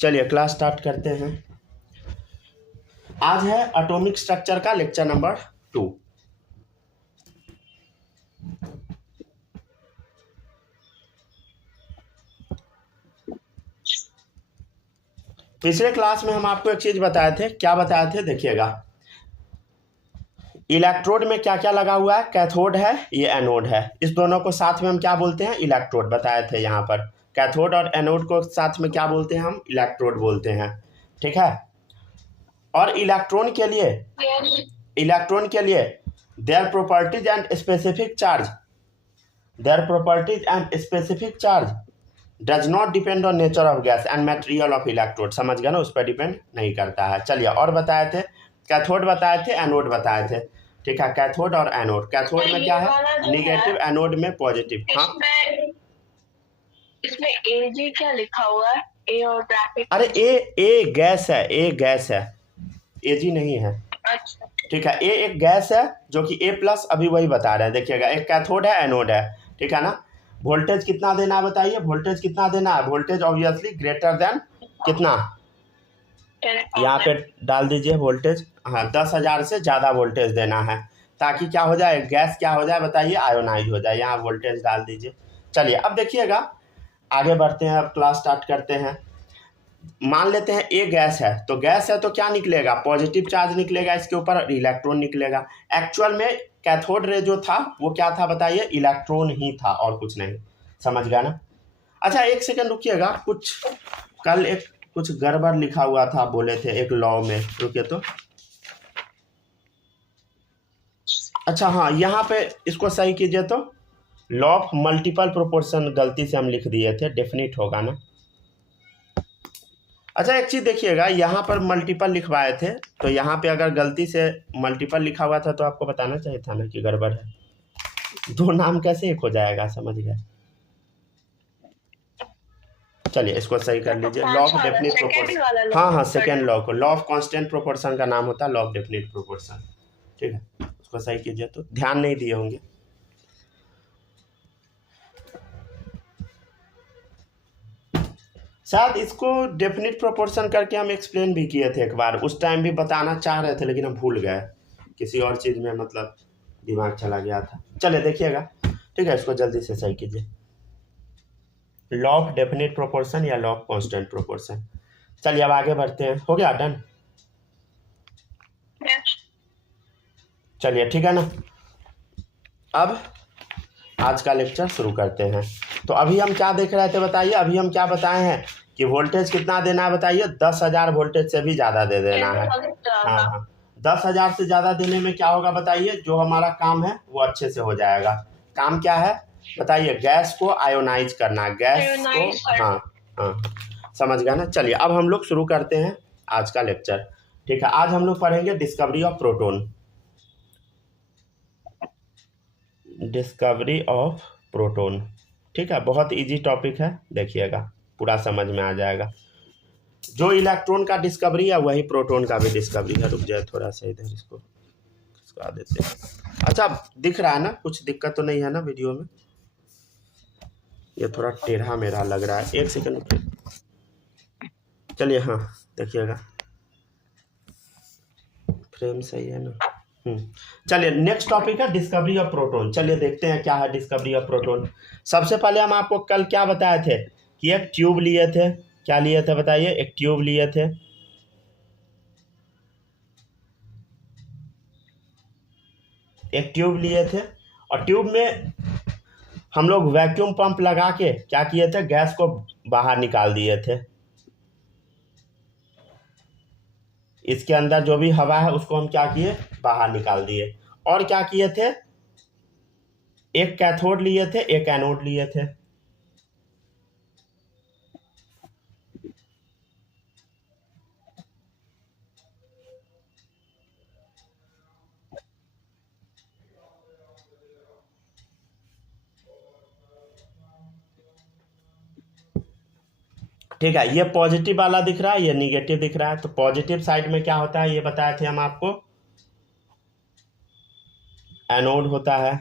चलिए class start करते हैं। आज है एटॉमिक स्ट्रक्चर का लेक्चर नंबर 2। पिछले क्लास में हम आपको एक चीज बताए थे। क्या बताए थे? देखिएगा, इलेक्ट्रोड में क्या क्या लगा हुआ है। कैथोड है, ये एनोड है। इस दोनों को साथ में हम क्या बोलते हैं? इलेक्ट्रोड। बताए थे यहाँ पर कैथोड और एनोड को साथ में क्या बोलते हैं? हम इलेक्ट्रोड बोलते हैं। ठीक है। और इलेक्ट्रॉन के लिए their properties and specific charge does not depend on nature of gas and material of electrode. समझ गया ना? उस पर डिपेंड नहीं करता है। चलिए, और बताए थे कैथोड बताए थे, एनोड बताए थे। ठीक है, कैथोड और एनोड। कैथोड में क्या है? निगेटिव, एनोड में पॉजिटिव। हाँ, इसमें एजी क्या लिखा हुआ है? ए और ब्रैकेट। अरे ए गैस है, ए गैस है, एजी नहीं है। अच्छा, ठीक है। ए एक गैस है जो कि ए प्लस, अभी वही बता रहे हैं। देखिएगा, एक कैथोड है, एनोड है। ठीक है ना? वोल्टेज कितना देना है बताइए? वोल्टेज कितना देना है? वोल्टेज ऑब्वियसली ग्रेटर देन कितना? यहाँ पे डाल दीजिए वोल्टेज। हाँ, 10,000 से ज़्यादा वोल्टेज देना है, ताकि क्या हो जाए? गैस क्या हो जाए बताइए? आयोनाइज हो जाए। यहाँ वोल्टेज डाल दीजिए। चलिए, अब देखिएगा, आगे बढ़ते हैं। अब क्लास स्टार्ट करते हैं। मान लेते हैं ए गैस है, तो गैस है तो क्या निकलेगा? पॉजिटिव चार्ज निकलेगा, इसके ऊपर इलेक्ट्रॉन निकलेगा। एक्चुअल में कैथोड रे जो था वो क्या था बताइए? इलेक्ट्रॉन ही था और कुछ नहीं। समझ गया ना? अच्छा, एक सेकंड रुकिएगा। कल कुछ गड़बड़ लिखा हुआ था, बोले थे एक लॉ में। रुकिए तो। अच्छा हाँ, यहाँ पे इसको सही कीजिए तो। लॉ ऑफ मल्टीपल प्रोपोर्शन गलती से हम लिख दिए थे, डेफिनिट होगा ना? अच्छा, एक चीज़ देखिएगा, यहाँ पर मल्टीपल लिखवाए थे, तो यहाँ पे अगर गलती से मल्टीपल लिखा हुआ था तो आपको बताना चाहिए था ना कि गड़बड़ है। दो नाम कैसे एक हो जाएगा? समझ गए? चलिए, इसको सही कर लीजिए। Law of definite proportion. हाँ, सेकेंड लॉ को लॉ ऑफ कांस्टेंट प्रोपोर्शन का नाम होता है लॉ ऑफ डेफिनिट प्रोपोर्शन। ठीक है, उसको सही कीजिए तो। ध्यान नहीं दिए होंगे। शायद इसको डेफिनिट प्रोपोर्शन करके हम एक्सप्लेन भी किए थे एक बार। उस टाइम भी बताना चाह रहे थे, लेकिन हम भूल गए। किसी और चीज़ में मतलब दिमाग चला गया था। चलिए देखिएगा। ठीक है, इसको जल्दी से सही कीजिए। लॉ ऑफ डेफिनिट प्रोपोर्शन या लॉ ऑफ कांस्टेंट प्रोपोर्शन। चलिए, अब आगे बढ़ते हैं। हो गया डन? चलिए, ठीक है ना? अब आज का लेक्चर शुरू करते हैं। तो अभी हम क्या देख रहे थे बताइए? अभी हम क्या बताए हैं कि वोल्टेज कितना देना है बताइए? 10,000 वोल्टेज से भी ज़्यादा दे देना है। हाँ, 10,000 से ज़्यादा देने में क्या होगा बताइए? जो हमारा काम है वो अच्छे से हो जाएगा। काम क्या है बताइए? गैस को आयोनाइज करना, गैस को। हाँ, समझ गया ना? चलिए, अब हम लोग शुरू करते हैं आज का लेक्चर। ठीक है, आज हम लोग पढ़ेंगे discovery of proton. Discovery of proton. ठीक है, बहुत इजी टॉपिक है, देखिएगा पूरा समझ में आ जाएगा। जो इलेक्ट्रॉन का डिस्कवरी है वही प्रोटॉन का भी डिस्कवरी है। रुक जाए थोड़ा सा, इधर इसको आ देते हैं। अच्छा, दिख रहा है ना? कुछ दिक्कत तो नहीं है ना वीडियो में? ये थोड़ा टेढ़ा मेढ़ा लग रहा है, एक सेकंड। चलिए, हाँ देखिएगा, फ्रेम सही है ना? चलिए, नेक्स्ट टॉपिक है डिस्कवरी ऑफ प्रोटॉन। चलिए देखते हैं क्या है डिस्कवरी ऑफ प्रोटॉन। सबसे पहले हम आपको कल क्या बताए थे कि एक ट्यूब लिए थे। क्या लिए थे बताइए? एक ट्यूब लिए थे। एक ट्यूब लिए थे, और ट्यूब में हम लोग वैक्यूम पंप लगा के क्या किए थे? गैस को बाहर निकाल दिए थे। इसके अंदर जो भी हवा है उसको हम क्या किए? बाहर निकाल दिए। और क्या किए थे? एक कैथोड लिए थे, एक एनोड लिए थे। ठीक है, ये पॉजिटिव वाला दिख रहा है, ये निगेटिव दिख रहा है। तो पॉजिटिव साइड में क्या होता है ये बताए थे हम आपको? एनोड होता है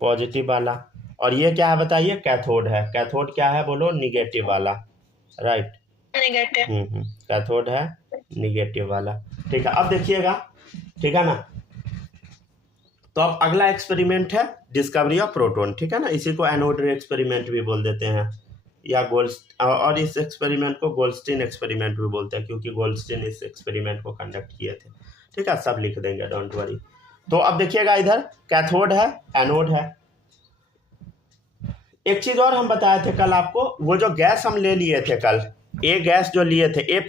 पॉजिटिव वाला। और ये क्या है बताइए, कैथोड है। कैथोड क्या है बोलो, निगेटिव वाला, राइट। नेगेटिव। कैथोड है निगेटिव वाला, ठीक है। अब देखिएगा, ठीक है ना। तो अब अगला एक्सपेरिमेंट है डिस्कवरी ऑफ प्रोटॉन, ठीक है ना। इसी को एनोड रे एक्सपेरिमेंट भी बोल देते हैं, या और इस एक्सपेरिमेंट को गोल्डस्टीन एक्सपेरिमेंट भी बोलते हैं, क्योंकि गोल्डस्टीन इस एक्सपेरिमेंट को कंडक्ट किए थे, ठीक है। सब लिख देंगे, डोंट वरी। तो अब देखिएगा, इधर कैथोड है, एनोड है। एक चीज और हम बताए थे कल आपको, वो जो गैस हम ले लिए थे कल, ए गैस जो लिए थे, ए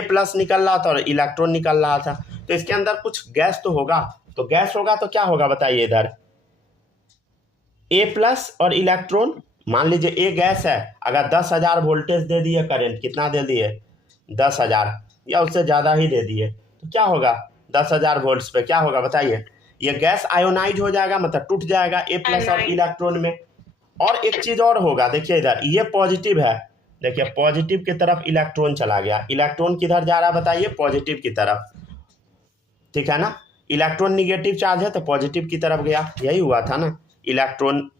प्लस निकल रहा था और इलेक्ट्रॉन निकल रहा था। तो इसके अंदर कुछ गैस तो होगा, तो गैस होगा तो क्या होगा बताइए। इधर ए प्लस और इलेक्ट्रॉन, मान लीजिए ए गैस है, अगर 10,000 वोल्टेज दे दिए, करंट कितना दे दिए, 10,000 या उससे ज़्यादा ही दे दिए, तो क्या होगा 10,000 वोल्ट्स पे क्या होगा बताइए। ये गैस आयोनाइज हो जाएगा, मतलब टूट जाएगा ए प्लस और इलेक्ट्रॉन में। और एक चीज़ और होगा, देखिए इधर ये पॉजिटिव है, देखिए पॉजिटिव की तरफ इलेक्ट्रॉन चला गया। इलेक्ट्रॉन किधर जा रहा है बताइए, पॉजिटिव की तरफ, ठीक है ना। इलेक्ट्रॉन निगेटिव चार्ज है तो पॉजिटिव की तरफ गया, यही हुआ था ना। इलेक्ट्रॉन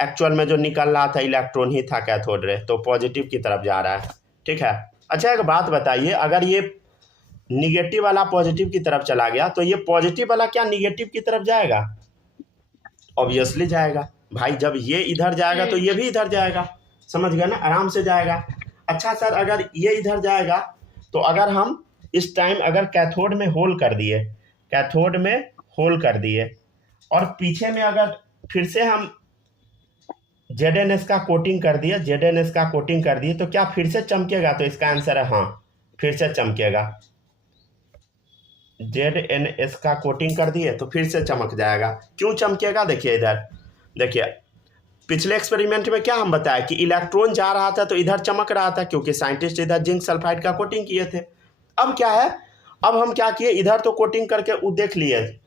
एक्चुअल में जो निकल रहा था इलेक्ट्रॉन ही था कैथोड रे, तो पॉजिटिव की तरफ जा रहा है, ठीक है। अच्छा एक बात बताइए, अगर ये निगेटिव वाला पॉजिटिव की तरफ चला गया तो ये पॉजिटिव वाला क्या निगेटिव की तरफ जाएगा, ऑब्वियसली जाएगा भाई। जब ये इधर जाएगा तो ये भी इधर जाएगा, समझ गए ना, आराम से जाएगा। अच्छा सर, अगर ये इधर जाएगा तो अगर हम इस टाइम अगर कैथोड में होल कर दिए, कैथोड में होल कर दिए, और पीछे में अगर फिर से हम ZnS का कोटिंग कर दिए, ZnS का कोटिंग कर दिए, तो क्या फिर से चमकेगा, तो इसका आंसर है हाँ, फिर से चमकेगा। ZnS का कोटिंग कर दिए तो फिर से चमक जाएगा। क्यों चमकेगा, देखिए इधर, देखिए पिछले एक्सपेरिमेंट में क्या हम बताया कि इलेक्ट्रॉन जा रहा था तो इधर चमक रहा था, क्योंकि साइंटिस्ट इधर जिंक सल्फाइड का कोटिंग किए थे। अब क्या है, अब हम क्या किए, इधर तो कोटिंग करके वो देख लिए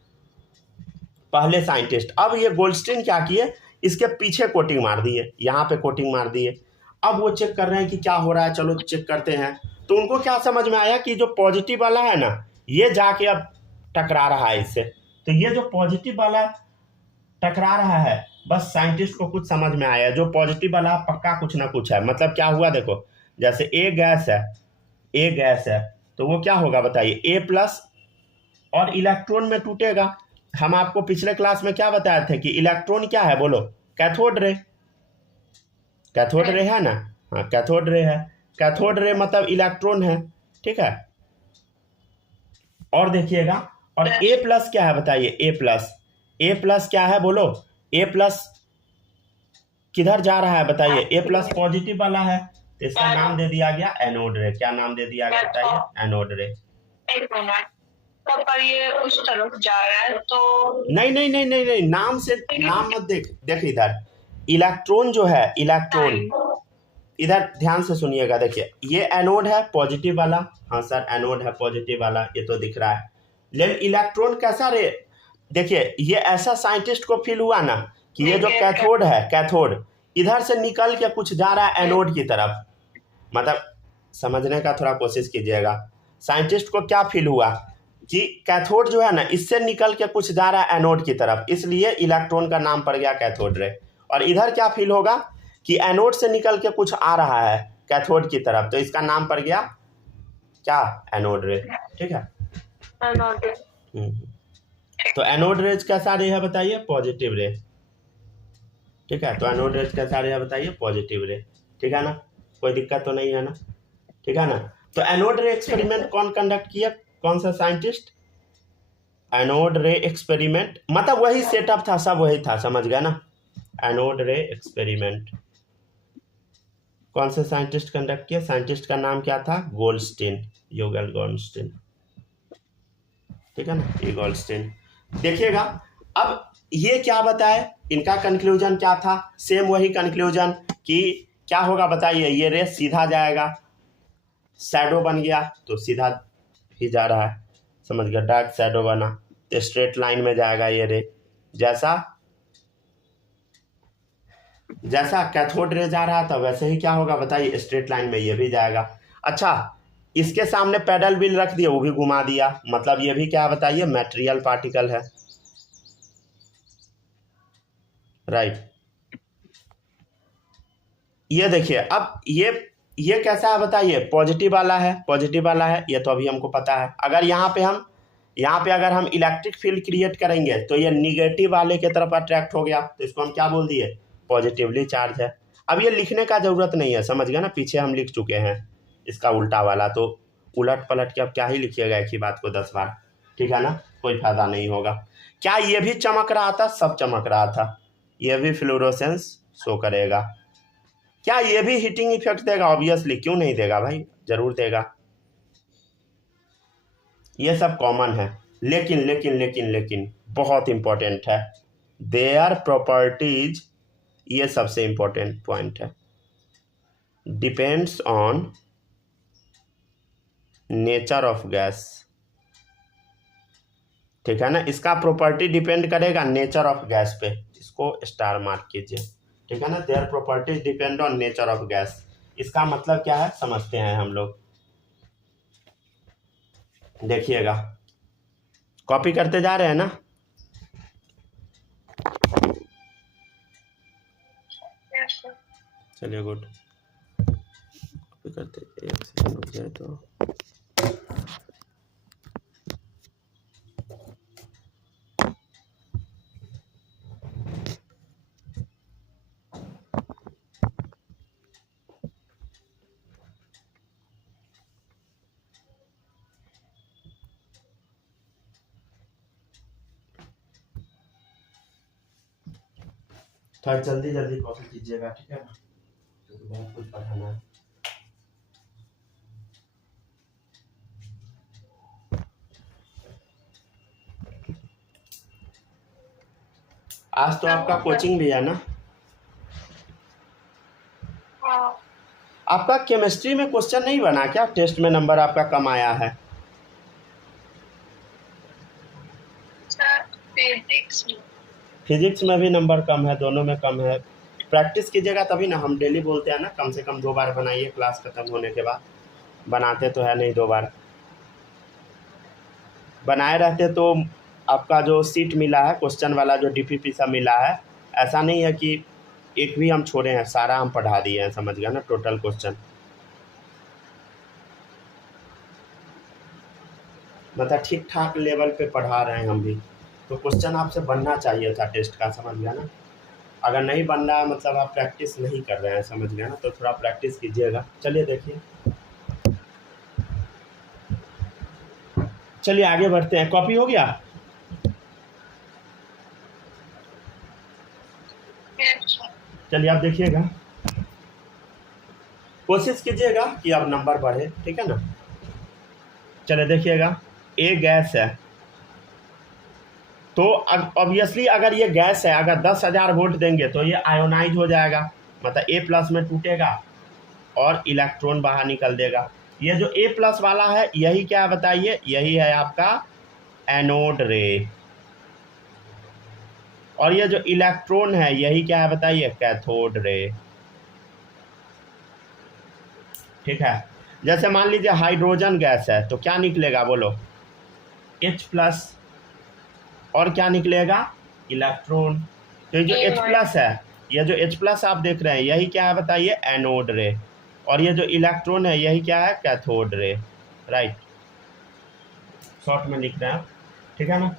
पहले साइंटिस्ट। अब ये गोल्डस्टीन क्या किए, इसके पीछे कोटिंग मार दिए, यहाँ पे कोटिंग मार दिए। अब वो चेक कर रहे हैं कि क्या हो रहा है, चलो चेक करते हैं। तो उनको क्या समझ में आया कि जो पॉजिटिव वाला है ना, ये जाके अब टकरा रहा है इससे। तो ये जो पॉजिटिव वाला टकरा रहा है, बस साइंटिस्ट को कुछ समझ में आया, जो पॉजिटिव वाला पक्का कुछ ना कुछ है। मतलब क्या हुआ देखो, जैसे ए गैस है तो वो क्या होगा बताइए, ए प्लस और इलेक्ट्रॉन में टूटेगा। हम आपको पिछले क्लास में क्या बताए थे कि इलेक्ट्रॉन क्या है बोलो, कैथोड रे, कैथोड रे है ना, हाँ कैथोड रे है। कैथोड रे मतलब इलेक्ट्रॉन है, ठीक है। और देखिएगा, और ए प्लस क्या है बताइए, ए प्लस क्या है बोलो, ए प्लस किधर जा रहा है बताइए, ए प्लस पॉजिटिव वाला है, तो इसका नाम दे दिया गया एनोड रे। क्या नाम दे दिया गया बताइए, एनोड रे। एक मिनट, तो पर ये उस तरफ जा रहा है तो नहीं, नाम से नाम मत देख इधर इलेक्ट्रॉन जो है, इलेक्ट्रॉन इधर ध्यान से सुनिएगा। देखिए ये एनोड है पॉजिटिव वाला, हाँ सर एनोड है पॉजिटिव वाला, ये तो दिख रहा है। लेकिन इलेक्ट्रॉन कैसा रे, देखिए ये ऐसा साइंटिस्ट को फील हुआ ना कि ये जो कैथोड है, कैथोड इधर से निकल के कुछ जा रहा है एनोड की तरफ। मतलब समझने का थोड़ा कोशिश कीजिएगा, साइंटिस्ट को क्या फील हुआ कि कैथोड जो है ना, इससे निकल के कुछ जा रहा है एनोड की तरफ, इसलिए इलेक्ट्रॉन का नाम पड़ गया कैथोड रे। और इधर क्या फील होगा कि एनोड से निकल के कुछ आ रहा है कैथोड की तरफ, तो इसका नाम पड़ गया क्या, एनोड रे, ठीक है। तो एनोड रेज कैसा रे है बताइए, पॉजिटिव रे, ठीक है। तो एनोड रेज कैसा रे है बताइए, पॉजिटिव रे, ठीक है ना, कोई दिक्कत तो नहीं है ना, ठीक है ना। तो एनोड रे एक्सपेरिमेंट कौन कंडक्ट किया, कौन सा साइंटिस्ट, एनोड रे एक्सपेरिमेंट, मतलब वही सेटअप था, सब वही था, समझ गया ना। एनोड रे एक्सपेरिमेंट कौन से साइंटिस्ट कंडक्ट किया, साइंटिस्ट का नाम क्या था, गोल्डस्टीन, योगल गोल्डस्टीन, ठीक है ना, ये गोल्डस्टीन। देखिएगा अब ये क्या बताए, इनका कंक्लूजन क्या था, सेम वही कंक्लूजन कि क्या होगा बताइए, ये रे सीधा जाएगा, शैडो बन गया तो सीधा ही जा रहा है, समझ गया, डार्क शैडो बना तो स्ट्रेट लाइन में जाएगा ये रे, जैसा कैथोड रे जा रहा था वैसे ही क्या होगा बताइए, स्ट्रेट लाइन में ये भी जाएगा। अच्छा इसके सामने पैडल व्हील रख दिया, वो भी घुमा दिया, मतलब ये भी क्या बताइए, मटेरियल पार्टिकल है, राइट। ये देखिए, अब ये कैसा है बताइए, पॉजिटिव वाला है, पॉजिटिव वाला है, ये तो अभी हमको पता है। अगर यहाँ पे अगर हम इलेक्ट्रिक फील्ड क्रिएट करेंगे तो ये निगेटिव वाले की तरफ अट्रैक्ट हो गया, तो इसको हम क्या बोल दिए, पॉजिटिवली चार्ज है। अब ये लिखने का ज़रूरत नहीं है, समझ गए ना, पीछे हम लिख चुके हैं इसका उल्टा वाला, तो उलट पलट के अब क्या ही लिखिएगा एक ही बात को 10 बार, ठीक है ना, कोई फायदा नहीं होगा। क्या ये भी चमक रहा था, सब चमक रहा था, ये भी फ्लोरोसेंस शो करेगा। क्या ये भी हीटिंग इफेक्ट देगा, ऑब्वियसली, क्यों नहीं देगा भाई, जरूर देगा। ये सब कॉमन है, लेकिन लेकिन लेकिन लेकिन बहुत इंपॉर्टेंट है, देयर प्रॉपर्टीज, ये सबसे इंपॉर्टेंट पॉइंट है, depends on nature of gas, ठीक है ना, इसका प्रॉपर्टी डिपेंड करेगा नेचर ऑफ गैस पे, इसको स्टार मार्क कीजिए, ठीक है ना, their properties depend on nature of gas. इसका मतलब क्या है समझते हैं हम लोग, देखिएगा, कॉपी करते जा रहे हैं ना, चलिए गुड, कॉपी करते, एक सेकंड रुक जाए तो, थोड़ा जल्दी जल्दी कॉपी कीजिएगा, ठीक है ना, क्योंकि बहुत कुछ पढ़ाना है। आज तो आपका कोचिंग भी है ना, आपका केमिस्ट्री में क्वेश्चन नहीं बना क्या, टेस्ट में नंबर आपका कम आया है? फिजिक्स में भी नंबर कम है, दोनों में कम है। प्रैक्टिस कीजिएगा तभी ना, हम डेली बोलते हैं ना, कम से कम 2 बार बनाइए क्लास खत्म होने के बाद, बनाते तो है नहीं 2 बार, बनाए रहते तो आपका जो सीट मिला है क्वेश्चन वाला, जो DPP सा मिला है, ऐसा नहीं है कि एक भी हम छोड़े हैं, सारा हम पढ़ा दिए हैं, समझ गया ना, टोटल क्वेश्चन, मतलब ठीक ठाक लेवल पे पढ़ा रहे हैं हम भी, तो क्वेश्चन आपसे बनना चाहिए था टेस्ट का, समझ गया ना। अगर नहीं बन रहा है मतलब आप प्रैक्टिस नहीं कर रहे हैं, समझ गया ना, तो थोड़ा प्रैक्टिस कीजिएगा। चलिए देखिए, चलिए आगे बढ़ते हैं, कॉपी हो गया? चलिए आप देखिएगा, कोशिश कीजिएगा कि अब नंबर बढ़े, ठीक है ना। चलिए देखिएगा, ए गैस है, तो ऑब्वियसली अगर ये गैस है, अगर 10,000 वोल्ट देंगे तो ये आयोनाइज हो जाएगा, मतलब A+ में टूटेगा और इलेक्ट्रॉन बाहर निकल देगा। ये जो A+ वाला है यही क्या है बताइए, यही है आपका एनोड रे, और ये जो इलेक्ट्रॉन है यही क्या है बताइए, कैथोड रे, ठीक है। जैसे मान लीजिए हाइड्रोजन गैस है तो क्या निकलेगा बोलो, H+, और क्या निकलेगा, इलेक्ट्रॉन। तो ये जो H+ है, ये जो H+ आप देख रहे हैं यही क्या है बताइए, एनोड रे, और ये जो इलेक्ट्रॉन है यही क्या है, कैथोड रे, राइट, शॉर्ट में लिख रहे हैं, ठीक है ना।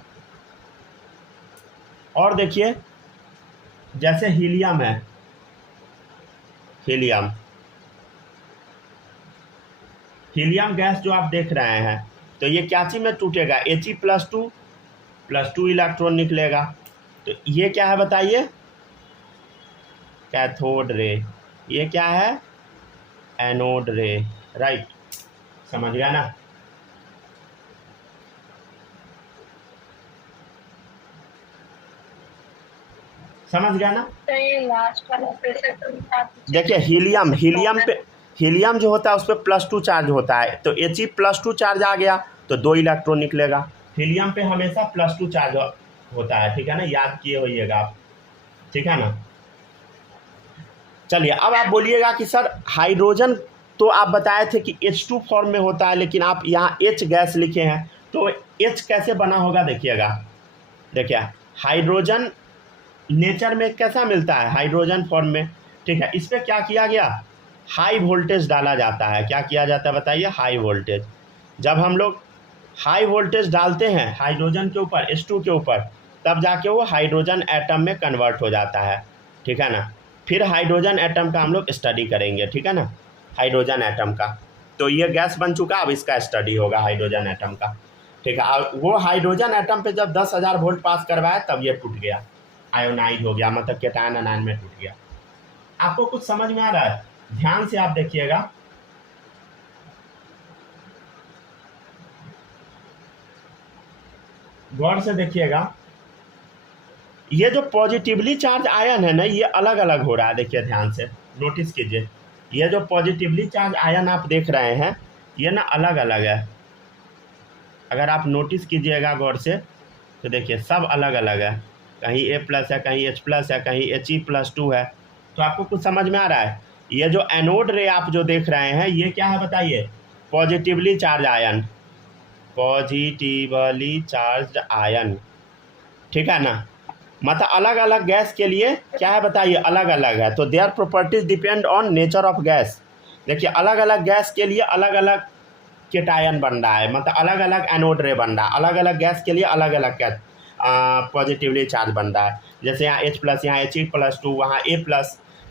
और देखिए, जैसे हीलियम है, हीलियम गैस जो आप देख रहे हैं, तो ये क्या चीज में टूटेगा, He+2 इलेक्ट्रॉन निकलेगा, तो ये क्या है बताइए, कैथोड रे, ये क्या है, एनोड रे, राइट, समझ गया ना। समझ गया ना। देखिए हीलियम जो होता है उस पर +2 चार्ज होता है, तो He+2 चार्ज आ गया तो 2 इलेक्ट्रॉन निकलेगा। हीलियम पे हमेशा +2 चार्ज होता है, ठीक है ना, याद किए होइएगा आप, ठीक है ना। चलिए अब आप बोलिएगा कि सर हाइड्रोजन तो आप बताए थे कि H2 फॉर्म में होता है, लेकिन आप यहाँ H गैस लिखे हैं, तो H कैसे बना होगा देखिएगा। देखिए हाइड्रोजन नेचर में कैसा मिलता है, हाइड्रोजन फॉर्म में, ठीक है। इस पर क्या किया गया, हाई वोल्टेज डाला जाता है। क्या किया जाता है बताइए, हाई वोल्टेज। जब हम लोग हाई वोल्टेज डालते हैं हाइड्रोजन के ऊपर, H2 के ऊपर, तब जाके वो हाइड्रोजन एटम में कन्वर्ट हो जाता है, ठीक है ना। फिर हाइड्रोजन एटम का हम लोग स्टडी करेंगे, ठीक है ना, हाइड्रोजन एटम का। तो ये गैस बन चुका, अब इसका स्टडी होगा हाइड्रोजन एटम का, ठीक है। और वो हाइड्रोजन एटम पे जब 10,000 वोल्ट पास करवाया तब ये टूट गया, आयोनाइज हो गया, मतलब कैटायन अनायन में टूट गया। आपको कुछ समझ में आ रहा है, ध्यान से आप देखिएगा। गौर से देखिएगा, ये जो पॉजिटिवली चार्ज आयन है ना, ये अलग अलग हो रहा है। देखिए ध्यान से नोटिस कीजिए, ये जो पॉजिटिवली चार्ज आयन आप देख रहे हैं ये ना अलग अलग है। अगर आप नोटिस कीजिएगा गौर से तो देखिए सब अलग अलग है, कहीं A+ है, कहीं H+ है, कहीं He+2 है। तो आपको कुछ समझ में आ रहा है। ये जो एनोड रे आप जो देख रहे हैं ये क्या है बताइए, positively charge ion, positively charge ion, ठीक है ना। मतलब अलग अलग गैस के लिए क्या है बताइए, अलग अलग है। तो their properties depend on nature of gas. देखिए अलग अलग गैस के लिए अलग अलग केटायन बन रहा है, मतलब अलग अलग एनोड रे बन रहा है। अलग अलग गैस के लिए अलग अलग पॉजिटिवली चार्ज बन रहा है। जैसे यहाँ H+, यहाँ He+2, वहाँ A+,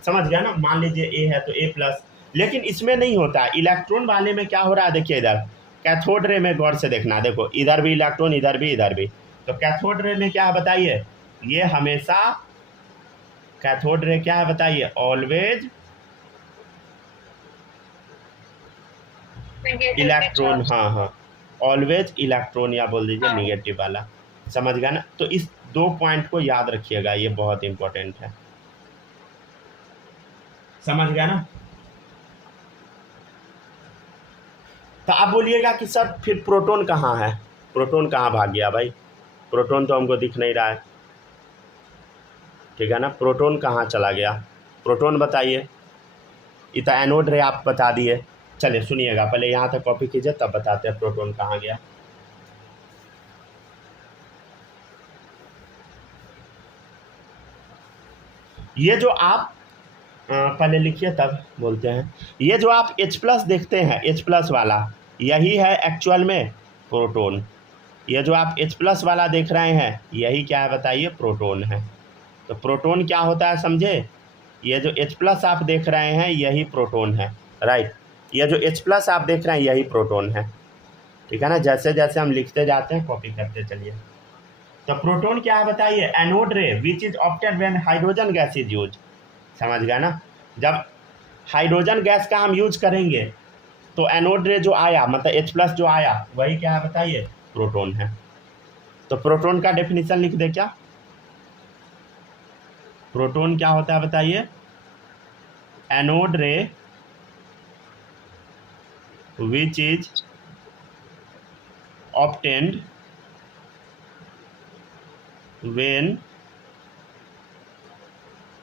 समझ गया ना। मान लीजिए A है तो A+, लेकिन इसमें नहीं होता है। इलेक्ट्रॉन वाले में क्या हो रहा है देखिए, इधर कैथोड रे में गौर से देखना, देखो इधर भी इलेक्ट्रॉन, इधर भी, इधर भी। तो कैथोड रे में क्या है बताइए, ये हमेशा कैथोड रे क्या है बताइए, ऑलवेज इलेक्ट्रॉन, हाँ ऑलवेज इलेक्ट्रॉन, या बोल दीजिए निगेटिव वाला, समझ गया ना। तो इस 2 पॉइंट को याद रखिएगा, ये बहुत इंपॉर्टेंट है, समझ गया ना। तो आप बोलिएगा कि सर फिर प्रोटॉन कहाँ है, प्रोटॉन कहाँ भाग गया भाई, प्रोटॉन तो हमको दिख नहीं रहा है, ठीक है ना। प्रोटॉन कहाँ चला गया, प्रोटॉन बताइए। इतना एनोड रे आप बता दिए, चलिए सुनिएगा, पहले यहाँ तक कॉपी कीजिए तब बताते हैं प्रोटॉन कहाँ गया। ये जो आप पहले लिखिए तब बोलते हैं। ये जो आप H+ देखते हैं, H+ वाला, यही है एक्चुअल में प्रोटॉन। ये जो आप H+ वाला देख रहे हैं यही क्या है बताइए, प्रोटॉन है। तो प्रोटॉन क्या होता है समझे, ये जो H+ आप देख रहे हैं यही प्रोटॉन है, राइट। ये जो H+ आप देख रहे हैं यही प्रोटॉन है, ठीक है ना। जैसे जैसे हम लिखते जाते हैं कॉपी करते चलिए। तो प्रोटॉन क्या है बताइए, एनोड रे which is obtained when hydrogen gas is use, समझ गया ना। जब हाइड्रोजन गैस का हम यूज करेंगे तो एनोड रे जो आया, मतलब H+ जो आया वही क्या है बताइए, प्रोटॉन है। तो प्रोटॉन का डेफिनेशन लिख दे क्या, प्रोटॉन क्या होता है बताइए, एनोड रे विच इज ऑब्टेन्ड व्हेन,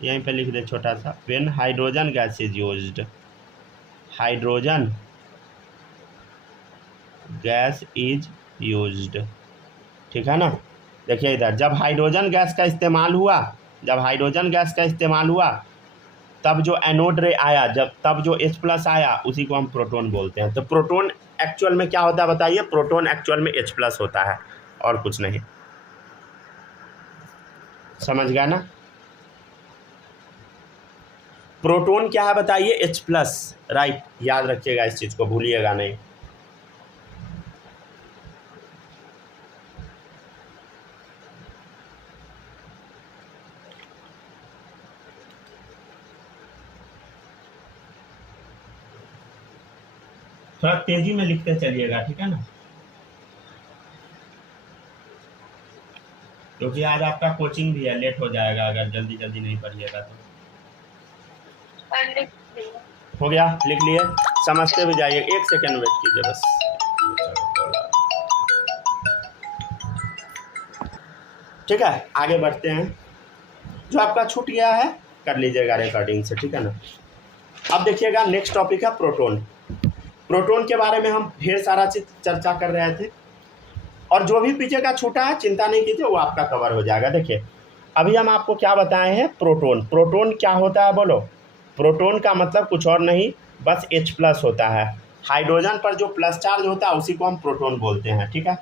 यहीं पे लिख दे छोटा सा, when hydrogen gas is used, hydrogen gas is used, ठीक है ना। देखिए इधर जब हाइड्रोजन गैस का इस्तेमाल हुआ, जब हाइड्रोजन गैस का इस्तेमाल हुआ तब जो एनोड रे आया, जब तब जो H+ आया उसी को हम प्रोटॉन बोलते हैं। तो प्रोटॉन एक्चुअल में क्या होता है बताइए, प्रोटॉन एक्चुअल में H+ होता है और कुछ नहीं, समझ गया ना। प्रोटॉन क्या है बताइए, H+, राइट। याद रखिएगा इस चीज़ को, भूलिएगा नहीं। थोड़ा तेजी में लिखते चलिएगा, ठीक है ना, क्योंकि आज आपका कोचिंग भी है, लेट हो जाएगा अगर जल्दी जल्दी नहीं पढ़िएगा तो। हो गया, लिख लिए, समझते भी जाइए, 1 सेकेंड वेट कीजिए बस। ठीक है, आगे बढ़ते हैं। जो आपका छूट गया है कर लीजिएगा रिकॉर्डिंग से, ठीक है ना। अब देखिएगा नेक्स्ट टॉपिक है प्रोटॉन। प्रोटॉन के बारे में हम ढेर सारा चीज चर्चा कर रहे थे, और जो भी पीछे का छूटा है चिंता नहीं कीजिए, वो आपका कवर हो जाएगा। देखिए अभी हम आपको क्या बताए हैं, प्रोटोन। प्रोटोन क्या होता है बोलो? प्रोटोन का मतलब कुछ और नहीं, बस H+ होता है। हाइड्रोजन पर जो प्लस चार्ज होता है उसी को हम प्रोटोन बोलते हैं, ठीक है।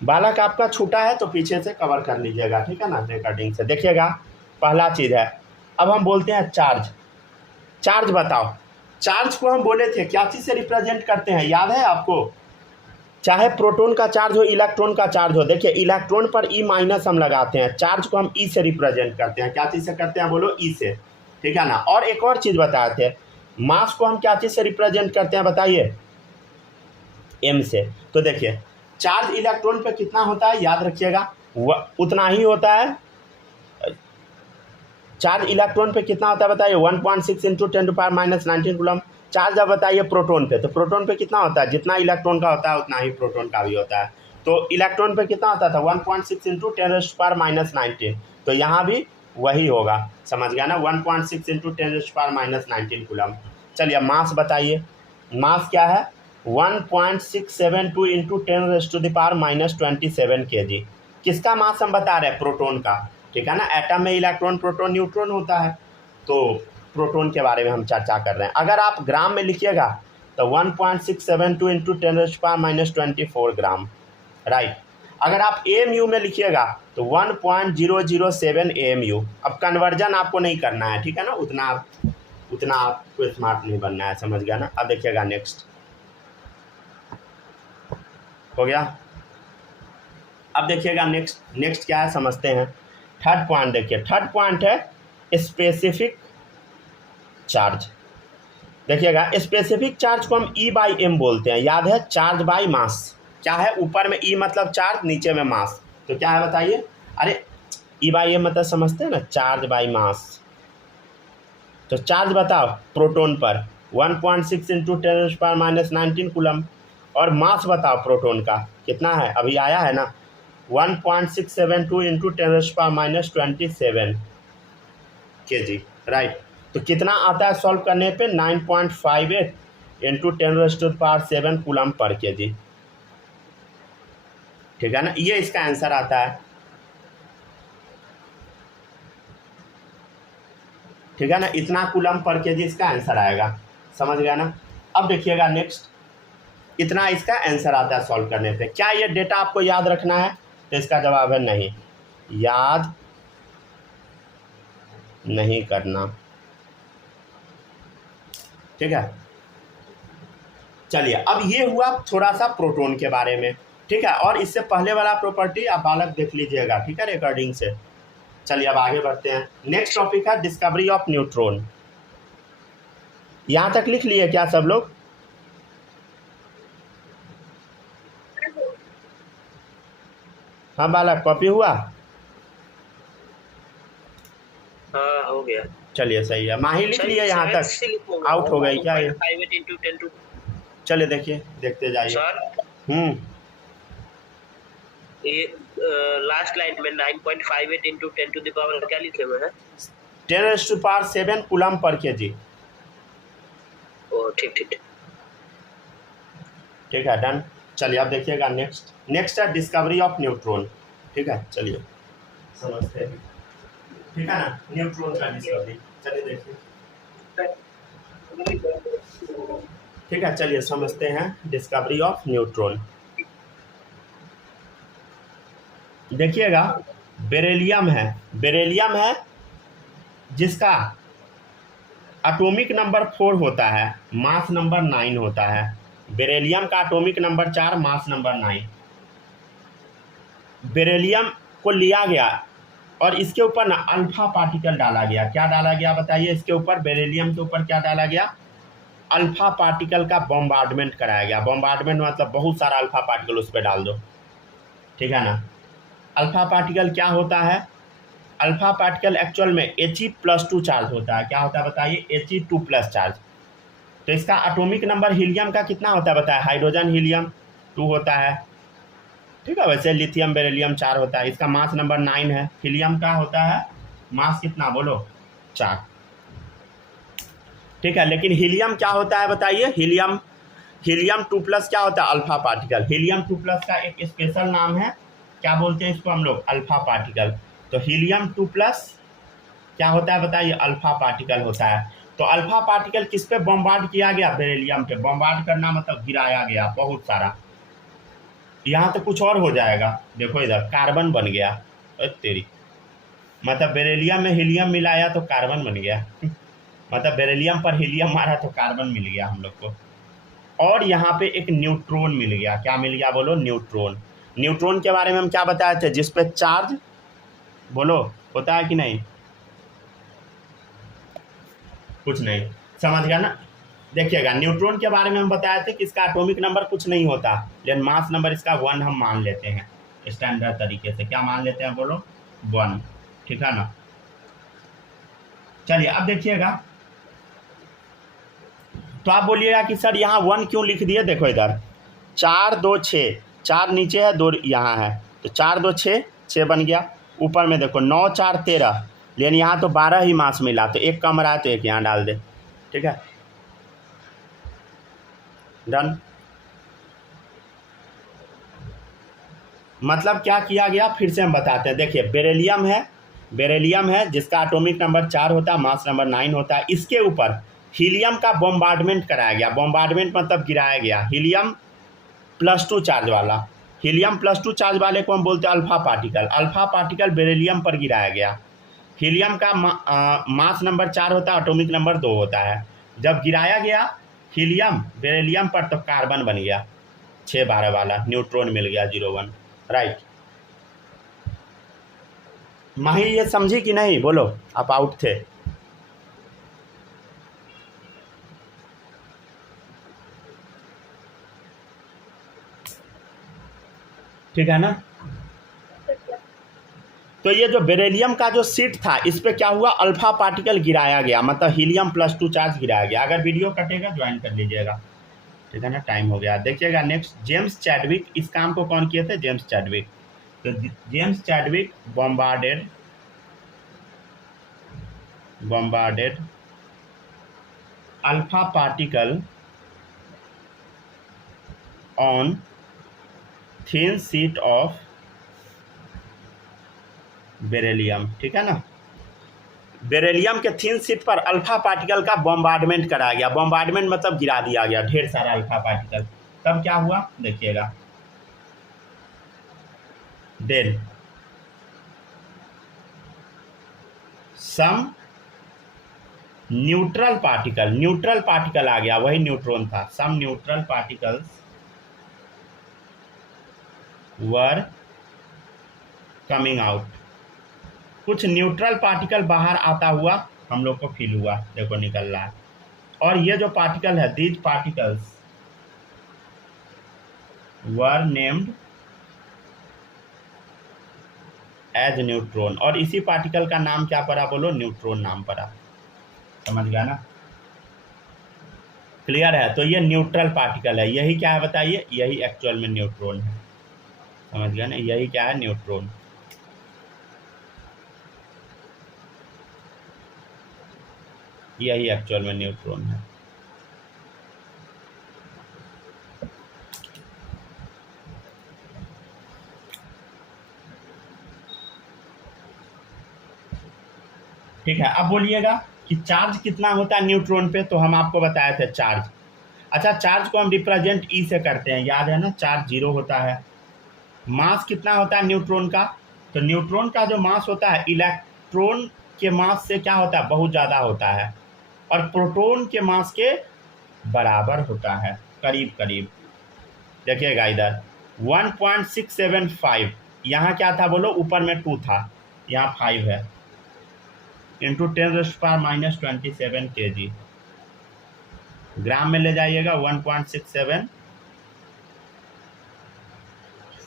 बालक आपका छूटा है तो पीछे से कवर कर लीजिएगा, ठीक है ना, रिकॉर्डिंग से देखिएगा। पहला चीज़ है, अब हम बोलते हैं चार्ज। चार्ज बताओ, चार्ज को हम बोले थे क्या चीज़ से रिप्रेजेंट करते हैं, याद है आपको? चाहे प्रोटोन का चार्ज हो, इलेक्ट्रॉन का चार्ज हो, देखिए इलेक्ट्रॉन पर E- हम लगाते हैं, चार्ज को हम E से रिप्रेजेंट करते हैं। क्या चीज़ से करते हैं बोलो? E से, ठीक है ना। और एक और चीज़ बताए थे, मास को हम क्या चीज़ से रिप्रेजेंट करते हैं बताइए? M से। तो देखिए चार्ज इलेक्ट्रॉन पे कितना होता है, याद रखिएगा, उतना ही होता है। चार्ज इलेक्ट्रॉन पे कितना होता है बताइए? 1.6 × 10⁻⁻19 कूलम। चार्ज अब बताइए प्रोटोन पे, तो प्रोटोन पे कितना होता है? जितना इलेक्ट्रॉन का होता है उतना ही प्रोटोन का भी होता है। तो इलेक्ट्रॉन पे कितना होता था? 1.6 × 10⁻⁻19। तो यहाँ भी वही होगा, समझ गया ना, 1.6 × 10⁻⁻19 कूलम। चलिए मास बताइए, मास क्या है? 1.672 × 10⁻⁻27 kg। किसका मास हम बता रहे हैं? प्रोटोन का, ठीक है ना। एटम में इलेक्ट्रॉन प्रोटॉन न्यूट्रॉन होता है, तो प्रोटॉन के बारे में हम चर्चा कर रहे हैं। अगर आप ग्राम में लिखिएगा तो 1.672 × 10⁻24 ग्राम, राइट। अगर आप AMU में लिखिएगा तो 1.007 AMU। अब कन्वर्जन आपको नहीं करना है, ठीक है ना, उतना आपको स्मार्ट नहीं बनना है, समझ गया ना। अब देखिएगा नेक्स्ट, हो गया। अब देखिएगा नेक्स्ट क्या है समझते हैं। थर्ड पॉइंट देखिए, थर्ड पॉइंट है स्पेसिफिक चार्ज। देखिएगा स्पेसिफिक चार्ज को हम E/m बोलते हैं, याद है, चार्ज बाय मास। क्या है? ऊपर में E मतलब चार्ज, नीचे में मास, तो क्या है बताइए? अरे E/m मतलब समझते हैं ना, चार्ज बाय मास। तो चार्ज बताओ प्रोटोन पर 1.6 × 10⁻⁻19 कूलम, और मास बताओ प्रोटोन का कितना है, अभी आया है ना, 1.672 × 10⁻⁻27 kg, राइट। तो कितना आता है सॉल्व करने पे? 9.58 × 10⁻7 कूलम पर kg, ठीक है ना। ये इसका आंसर आता है, ठीक है ना, इतना कूलम पर kg इसका आंसर आएगा, समझ गया ना। अब देखिएगा नेक्स्ट, इतना इसका आंसर आता है सॉल्व करने पे। क्या ये डेटा आपको याद रखना है? तो इसका जवाब है नहीं, याद नहीं करना, ठीक है। चलिए अब ये हुआ थोड़ा सा प्रोटोन के बारे में, ठीक है। और इससे पहले वाला प्रॉपर्टी आप बालक देख लीजिएगा, ठीक है, रिकॉर्डिंग से। चलिए अब आगे बढ़ते हैं। नेक्स्ट टॉपिक है डिस्कवरी ऑफ न्यूट्रॉन। यहाँ तक लिख लिए क्या सब लोग? हाँ बालक, कॉपी हुआ? हाँ हो गया। चलिए सही है। माही लिख लिए यहाँ तक? आउट हो गई क्या ये? चलिए देखिए, देखते जाइए सर। ये लास्ट लाइन में 9.58 × 10⁻, क्या लिखे हुए हैं? 10⁻7 कूलम पर kg। ओ ठीक है, डन। चलिए अब देखिएगा नेक्स्ट है डिस्कवरी ऑफ न्यूट्रॉन, ठीक है। चलिए समझते हैं, ठीक है ना, न्यूट्रॉन का डिस्कवरी। चलिए देखिए, ठीक है, चलिए समझते हैं डिस्कवरी ऑफ न्यूट्रॉन। देखिएगा बेरिलियम है जिसका एटॉमिक नंबर 4 होता है, मास नंबर 9 होता है। बेरिलियम का atomic number 4, mass number 9। Beryllium को लिया गया और इसके ऊपर ना अल्फा पार्टिकल डाला गया। क्या डाला गया बताइए? इसके ऊपर, बेरिलियम के ऊपर क्या डाला गया? अल्फा पार्टिकल का बॉम्बार्डमेंट कराया गया। बॉम्बार्डमेंट मतलब बहुत सारा अल्फा पार्टिकल उस पर डाल दो, ठीक है ना। अल्फा पार्टिकल क्या होता है? अल्फा पार्टिकल एक्चुअल में He+2 चार्ज होता है। क्या होता है बताइए? He2+ charge. तो इसका एटॉमिक नंबर हीलियम का कितना होता है बताया? हाइड्रोजन हीलियम 2 होता है, ठीक है। वैसे लिथियम बेरिलियम 4 होता है। इसका मास नंबर 9 है। हीलियम का होता है मास कितना बोलो? 4, ठीक है। लेकिन हीलियम क्या होता है बताइए? हीलियम 2+ क्या होता है? Alpha particle. हीलियम 2+ का एक स्पेशल नाम है, क्या बोलते हैं इसको हम लोग? Alpha particle. तो हीलियम 2 प्लस क्या होता है बताइए, अल्फा पार्टिकल होता है। तो अल्फा पार्टिकल किस पे बॉम्बार्ड किया गया, बेरिलियम पे। बॉम्बार्ड करना मतलब गिराया गया बहुत सारा। यहाँ तो कुछ और हो जाएगा, देखो इधर कार्बन बन गया, तेरी मतलब बेरिलियम में हीलियम मिलाया तो कार्बन बन गया मतलब बेरिलियम पर हीलियम मारा तो कार्बन मिल गया हम लोग को। और यहाँ पे एक न्यूट्रॉन मिल गया, क्या मिल गया बोलो, न्यूट्रॉन। न्यूट्रॉन के बारे में हम क्या बताए थे, जिस पे चार्ज बोलो होता है कि नहीं, कुछ नहीं, समझ गया ना। देखिएगा न्यूट्रॉन के बारे में हम बताए थे कि इसका एटॉमिक नंबर कुछ नहीं होता, लेकिन मास नंबर इसका 1 हम मान लेते हैं स्टैंडर्ड तरीके से। क्या मान लेते हैं बोलो, 1, ठीक है ना। चलिए अब देखिएगा, तो आप बोलिएगा कि सर यहाँ 1 क्यों लिख दिए। देखो इधर 4 2 6, 4 नीचे है 2 यहाँ है, तो 4 2 6, 6 बन गया। ऊपर में देखो 9 4 13, लेकिन यहाँ तो 12 ही मास मिला, तो एक कम रहा तो एक यहाँ डाल दे, ठीक है, डन। मतलब क्या किया गया, फिर से हम बताते हैं। देखिए बेरिलियम है जिसका एटॉमिक नंबर 4 होता है, मास नंबर 9 होता है। इसके ऊपर हीलियम का बॉम्बार्डमेंट कराया गया, बॉम्बार्डमेंट मतलब गिराया गया, हीलियम +2 चार्ज वाला। हीलियम +2 चार्ज वाले को हम बोलते हैं alpha particle. Alpha particle beryllium पर गिराया गया। हीलियम का मास नंबर 4 होता है, एटॉमिक नंबर 2 होता है। जब गिराया गया हीलियम बेरिलियम पर तो कार्बन बन गया 6 12 वाला, न्यूट्रॉन मिल गया 0 1, राइट। माही ये समझी कि नहीं बोलो, आप आउट थे। ठीक है ना। तो ये जो बेरिलियम का जो सीट था, इस पे क्या हुआ, अल्फा पार्टिकल गिराया गया, मतलब हीलियम +2 चार्ज गिराया गया। अगर वीडियो कटेगा ज्वाइन कर लीजिएगा, ठीक है ना, टाइम हो गया। देखिएगा नेक्स्ट, जेम्स चैडविक, इस काम को कौन किए थे, जेम्स चैडविक। तो James Chadwick bombarded alpha particle on thin sheet of beryllium, ठीक है ना। बेरिलियम के थिन शीट पर अल्फा पार्टिकल का बॉम्बार्डमेंट कराया गया। बॉम्बार्डमेंट मतलब गिरा दिया गया ढेर सारा अल्फा पार्टिकल। तब क्या हुआ देखिएगा, देन सम न्यूट्रल पार्टिकल आ गया, वही न्यूट्रॉन था। Some neutral particles were coming out, कुछ न्यूट्रल पार्टिकल बाहर आता हुआ हम लोग को फील हुआ, देखो निकल रहा है। और ये जो पार्टिकल है, these particles were named as neutron, और इसी पार्टिकल का नाम क्या पड़ा बोलो, न्यूट्रॉन नाम पड़ा। समझ गया ना, क्लियर है। तो ये न्यूट्रल पार्टिकल है, यही क्या है बताइए, यही एक्चुअल में न्यूट्रॉन है। समझ गया ना, यही क्या है, न्यूट्रॉन। यही एक्चुअल में न्यूट्रॉन है। ठीक है, अब बोलिएगा कि चार्ज कितना होता है न्यूट्रॉन पे, तो हम आपको बताए थे चार्ज। अच्छा, चार्ज को हम रिप्रेजेंट ई से करते हैं, याद है ना, चार्ज 0 होता है। मास कितना होता है न्यूट्रॉन का, तो न्यूट्रॉन का जो मास होता है इलेक्ट्रॉन के मास से क्या होता है, बहुत ज़्यादा होता है, और प्रोटॉन के मास के बराबर होता है, करीब करीब। देखिएगा इधर 1.675, यहाँ क्या था बोलो, ऊपर में 2 था, यहाँ 5 है, इंटू 10⁻⁻27 kg। ग्राम में ले जाइएगा 1.67,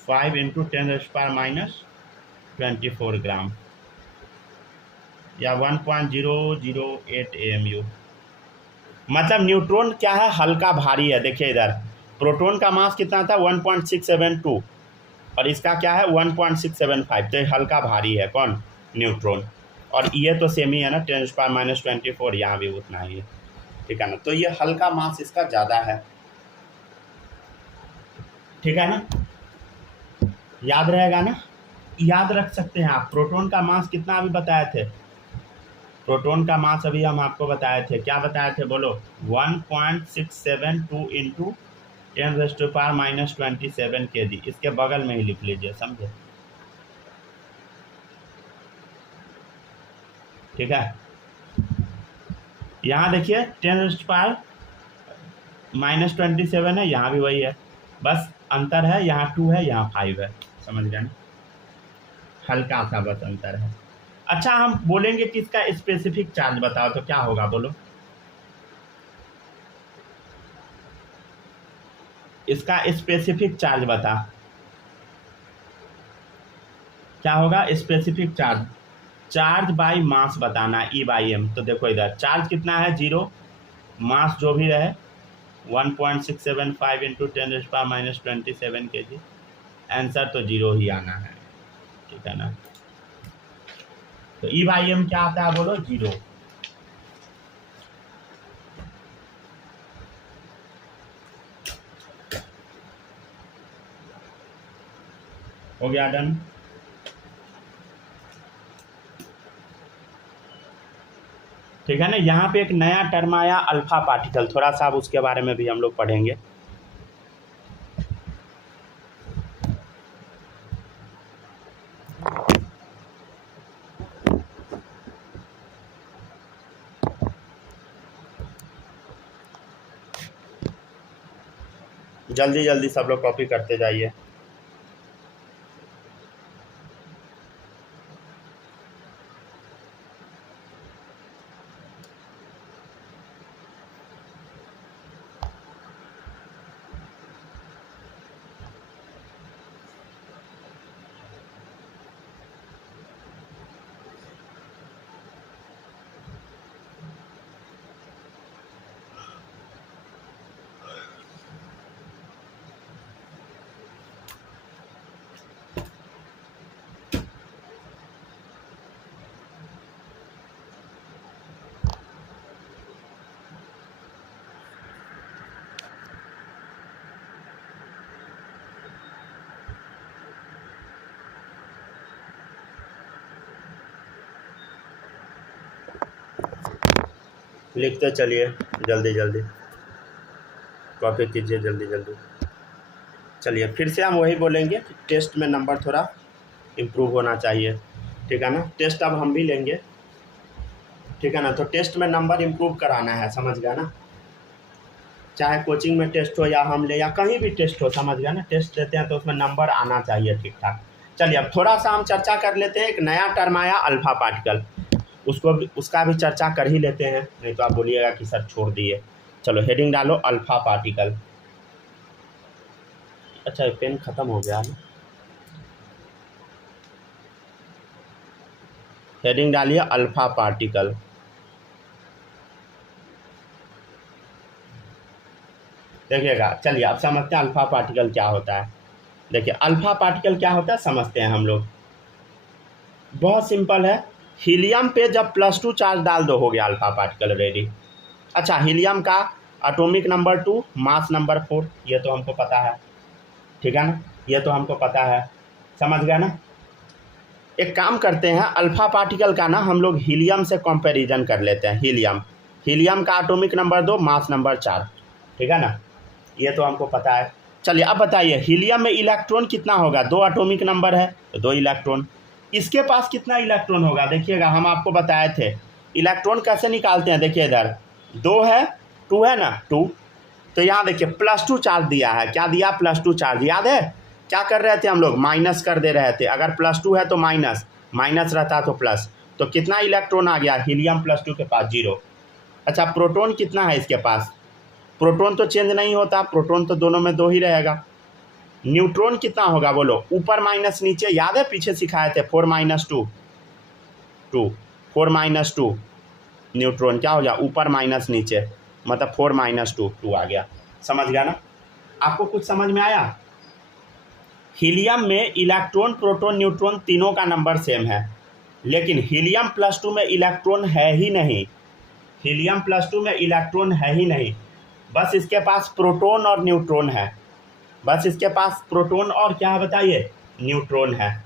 5 इंटू 10⁻⁻24 ग्राम, या 1.008 AMU। मतलब न्यूट्रॉन क्या है, हल्का भारी है। देखिए इधर प्रोटॉन का मास कितना था 1.672, और इसका क्या है 1.675, तो हल्का भारी है कौन, न्यूट्रॉन। और ये तो सेम ही है ना, 10⁻⁻24, यहाँ भी उतना ही है, ठीक है ना। तो ये हल्का मास इसका ज़्यादा है, ठीक है ना, याद रहेगा ना। याद रख सकते हैं आप। प्रोटॉन का मास कितना अभी बताए थे? प्रोटॉन का मास अभी हम आपको बताए थे, क्या बताए थे बोलो? 1.672 इंटू 10⁻⁻27 kg। इसके बगल में ही लिख लीजिए, समझे? ठीक है, यहाँ देखिए 10⁻⁻27 है, यहाँ भी वही है, बस अंतर है, यहाँ 2 है, यहाँ 5 है। समझ गए ना? हल्का सा बस अंतर है। अच्छा, हम बोलेंगे कि इसका स्पेसिफिक चार्ज बताओ, तो क्या होगा बोलो? इसका स्पेसिफिक चार्ज बता, क्या होगा? Specific charge, charge by mass बताना, E/m। तो देखो इधर चार्ज कितना है? 0, मास जो भी रहे 1.675 इंटू 10⁻⁻27 kg। आंसर तो 0 ही आना है, ठीक है ना? तो E/m क्या आता है बोलो? 0। हो गया डन? ठीक है ना? यहाँ पे एक नया टर्म आया अल्फा पार्टिकल, थोड़ा सा अब उसके बारे में भी हम लोग पढ़ेंगे। जल्दी जल्दी सब लोग कॉपी करते जाइए। लिखते चलिए, जल्दी जल्दी कॉपी कीजिए, जल्दी जल्दी। चलिए फिर से हम वही बोलेंगे कि टेस्ट में नंबर थोड़ा इम्प्रूव होना चाहिए, ठीक है ना? टेस्ट अब हम भी लेंगे, ठीक है ना? तो टेस्ट में नंबर इम्प्रूव कराना है, समझ गया ना? चाहे कोचिंग में टेस्ट हो या हम ले या कहीं भी टेस्ट हो, समझ गया ना? टेस्ट लेते हैं तो उसमें नंबर आना चाहिए ठीक ठाक। चलिए अब थोड़ा सा हम चर्चा कर लेते हैं। एक नया टर्म आया अल्फा पार्टिकल, उसका भी चर्चा कर ही लेते हैं, नहीं तो आप बोलिएगा कि सर छोड़ दिए। चलो हेडिंग डालो अल्फा पार्टिकल। अच्छा पेन ख़त्म हो गया ना? हेडिंग डालिए अल्फा पार्टिकल। देखिएगा, चलिए अब समझते हैं अल्फा पार्टिकल क्या होता है। देखिए अल्फा पार्टिकल क्या होता है समझते हैं हम लोग। बहुत सिंपल है, हीलियम पे जब +2 चार्ज डाल दो हो गया अल्फा पार्टिकल रेडी। अच्छा, हीलियम का एटॉमिक नंबर 2, मास नंबर 4, ये तो हमको पता है, ठीक है ना? ये तो हमको पता है, समझ गया ना? एक काम करते हैं, अल्फा पार्टिकल का ना हम लोग हीलियम से कंपैरिजन कर लेते हैं। हीलियम का एटॉमिक नंबर 2, मास नंबर 4, ठीक है ना? ये तो हमको पता है। चलिए अब बताइए, हीलियम में इलेक्ट्रॉन कितना होगा? 2 एटॉमिक नंबर है तो 2 इलेक्ट्रॉन। इसके पास कितना इलेक्ट्रॉन होगा? देखिएगा हम आपको बताए थे इलेक्ट्रॉन कैसे निकालते हैं। देखिए इधर 2 है, 2 है ना, 2। तो यहाँ देखिए +2 चार्ज दिया है। क्या दिया? +2 चार्ज। याद है क्या कर रहे थे हम लोग? माइनस कर दे रहे थे। अगर +2 है तो माइनस, माइनस रहता तो प्लस। तो कितना इलेक्ट्रॉन आ गया? हीलियम +2 के पास 0। अच्छा, प्रोटॉन कितना है इसके पास? प्रोटॉन तो चेंज नहीं होता, प्रोटॉन तो दोनों में 2 ही रहेगा। न्यूट्रॉन कितना होगा बोलो? ऊपर माइनस नीचे, याद है पीछे सिखाए थे 4 - 2 2, 4 - 2 न्यूट्रॉन क्या हो गया? ऊपर माइनस नीचे, मतलब 4 - 2 2 आ गया। समझ गया ना? आपको कुछ समझ में आया? हीलियम में इलेक्ट्रॉन, प्रोटॉन, न्यूट्रॉन तीनों का नंबर सेम है, लेकिन हीलियम +2 में इलेक्ट्रॉन है ही नहीं। हीलियम +2 में इलेक्ट्रॉन है ही नहीं, बस इसके पास प्रोटॉन और न्यूट्रॉन है। बस इसके पास प्रोटॉन और क्या है बताइए? न्यूट्रॉन है।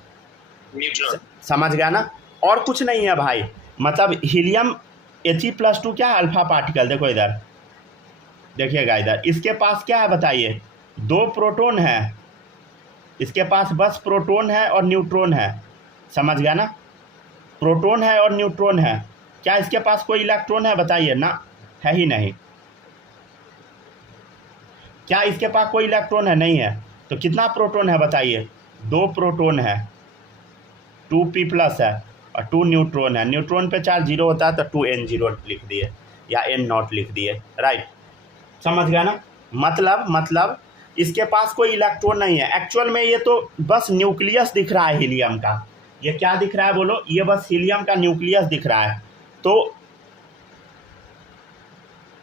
न्यूट्रॉन। समझ गया ना। और कुछ नहीं है भाई, मतलब हीलियम He+2 क्या है, अल्फा पार्टिकल। देखो इधर देखिएगा, इधर इसके पास क्या है बताइए, 2 प्रोटॉन है, इसके पास बस प्रोटॉन है और न्यूट्रॉन है। समझ गया ना, प्रोटॉन है और न्यूट्रॉन है। क्या इसके पास कोई इलेक्ट्रॉन है बताइए, ना, है ही नहीं। क्या इसके पास कोई इलेक्ट्रॉन है, नहीं है। तो कितना प्रोटॉन है बताइए, 2 प्रोटॉन है, 2p+ है और 2 न्यूट्रॉन है। न्यूट्रॉन पे चार्ज 0 होता है तो 2n0 लिख दिए या n0 लिख दिए, राइट। समझ गया ना। मतलब इसके पास कोई इलेक्ट्रॉन नहीं है। एक्चुअल में ये तो बस न्यूक्लियस दिख रहा है हीलियम का। ये क्या दिख रहा है बोलो, ये बस हीलियम का न्यूक्लियस दिख रहा है। तो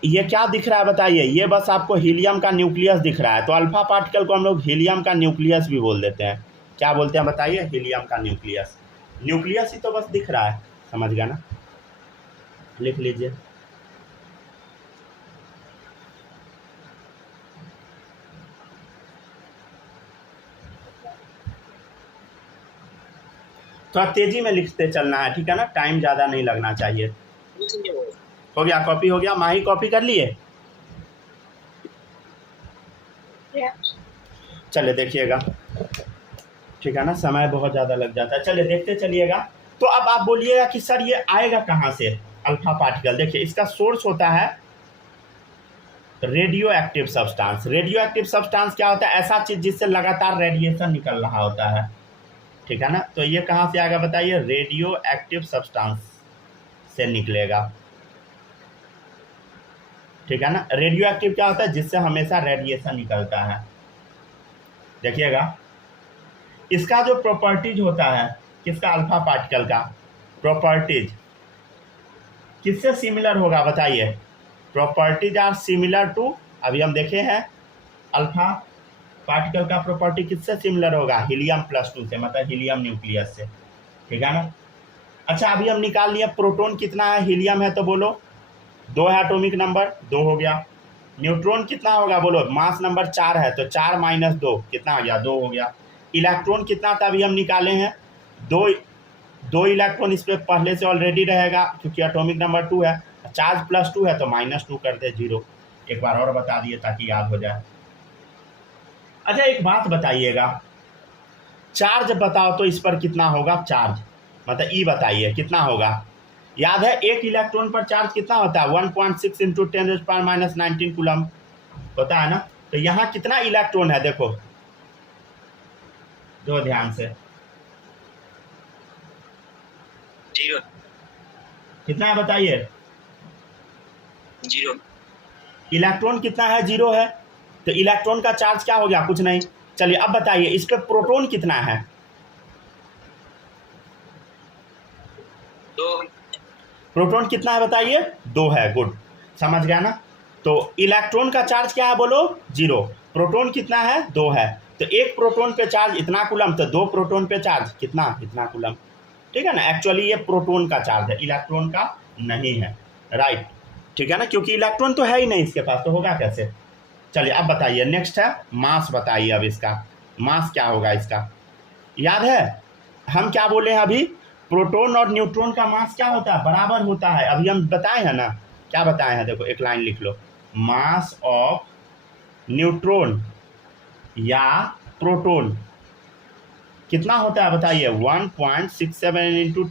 ये क्या दिख रहा है बताइए, ये बस आपको हीलियम का न्यूक्लियस दिख रहा है। तो अल्फा पार्टिकल को हम लोग हीलियम का न्यूक्लियस भी बोल देते हैं। क्या बोलते हैं बताइए, हीलियम का न्यूक्लियस। न्यूक्लियस ही तो बस दिख रहा है। समझ गया ना, लिख लीजिए। थोड़ा तेजी में लिखते चलना है, ठीक है ना, टाइम ज़्यादा नहीं लगना चाहिए। हो गया, कॉपी हो गया, माही कॉपी कर लिए। चलिए देखिएगा, ठीक है ना, समय बहुत ज़्यादा लग जाता है। चलिए देखते चलिएगा। तो अब आप बोलिएगा कि सर ये आएगा कहाँ से अल्फा पार्टिकल। देखिए इसका सोर्स होता है radio active substance. Radio active substance क्या होता है, ऐसा चीज़ जिससे लगातार रेडिएशन निकल रहा होता है, ठीक है ना। तो ये कहाँ से आएगा बताइए, रेडियो एक्टिव सब्सटेंस से निकलेगा, ठीक है ना। रेडियो एक्टिव क्या होता है, जिससे हमेशा रेडिएशन निकलता है। देखिएगा इसका जो प्रॉपर्टीज होता है, किसका, अल्फा पार्टिकल का प्रॉपर्टीज किससे सिमिलर होगा बताइए। प्रॉपर्टीज आर सिमिलर टू, अभी हम देखे हैं अल्फा पार्टिकल का प्रॉपर्टी किससे सिमिलर होगा, He+2 से, मतलब हीलियम न्यूक्लियस से, ठीक है ना। अच्छा अभी हम निकाल लिए प्रोटॉन कितना है, हीलियम है तो बोलो 2 है, एटॉमिक नंबर 2 हो गया। न्यूट्रॉन कितना होगा बोलो, मास नंबर 4 है तो 4 - 2 कितना आ गया, 2 हो गया। इलेक्ट्रॉन कितना था अभी हम निकाले हैं, 2 इलेक्ट्रॉन इस पर पहले से ऑलरेडी रहेगा क्योंकि एटॉमिक नंबर 2 है। चार्ज +2 है तो -2 कर दे 0। एक बार और बता दिए ताकि याद हो जाए। अच्छा एक बात बताइएगा, चार्ज बताओ तो इस पर कितना होगा चार्ज, मतलब ई बताइए कितना होगा। याद है एक इलेक्ट्रॉन पर चार्ज कितना होता है, 1.6 × 10⁻⁹ कूलम होता है ना। तो यहाँ कितना इलेक्ट्रॉन है देखो, दो ध्यान से, 0। कितना है बताइए, 0। इलेक्ट्रॉन कितना है, 0 है। तो इलेक्ट्रॉन का चार्ज क्या हो गया, कुछ नहीं। चलिए अब बताइए इस पे प्रोटॉन कितना है, 2। प्रोटॉन कितना है बताइए, 2 है, गुड, समझ गया ना। तो इलेक्ट्रॉन का चार्ज क्या है बोलो, 0। प्रोटॉन कितना है, 2 है। तो एक प्रोटॉन पे चार्ज इतना कूलम, तो 2 प्रोटॉन पे चार्ज कितना, इतना कूलम, ठीक है ना। एक्चुअली ये प्रोटॉन का चार्ज है, इलेक्ट्रॉन का नहीं है, राइट, ठीक है ना, क्योंकि इलेक्ट्रॉन तो है ही नहीं इसके पास, तो होगा कैसे। चलिए अब बताइए, नेक्स्ट है मास बताइए। अब इसका मास क्या होगा इसका, याद है हम क्या बोले हैं अभी, प्रोटॉन और न्यूट्रॉन का मास क्या होता है, बराबर होता है। अभी हम बताए हैं ना, क्या बताए हैं, देखो एक लाइन लिख लो, मास ऑफ न्यूट्रॉन या प्रोटॉन कितना होता है बताइए, 1.67 ×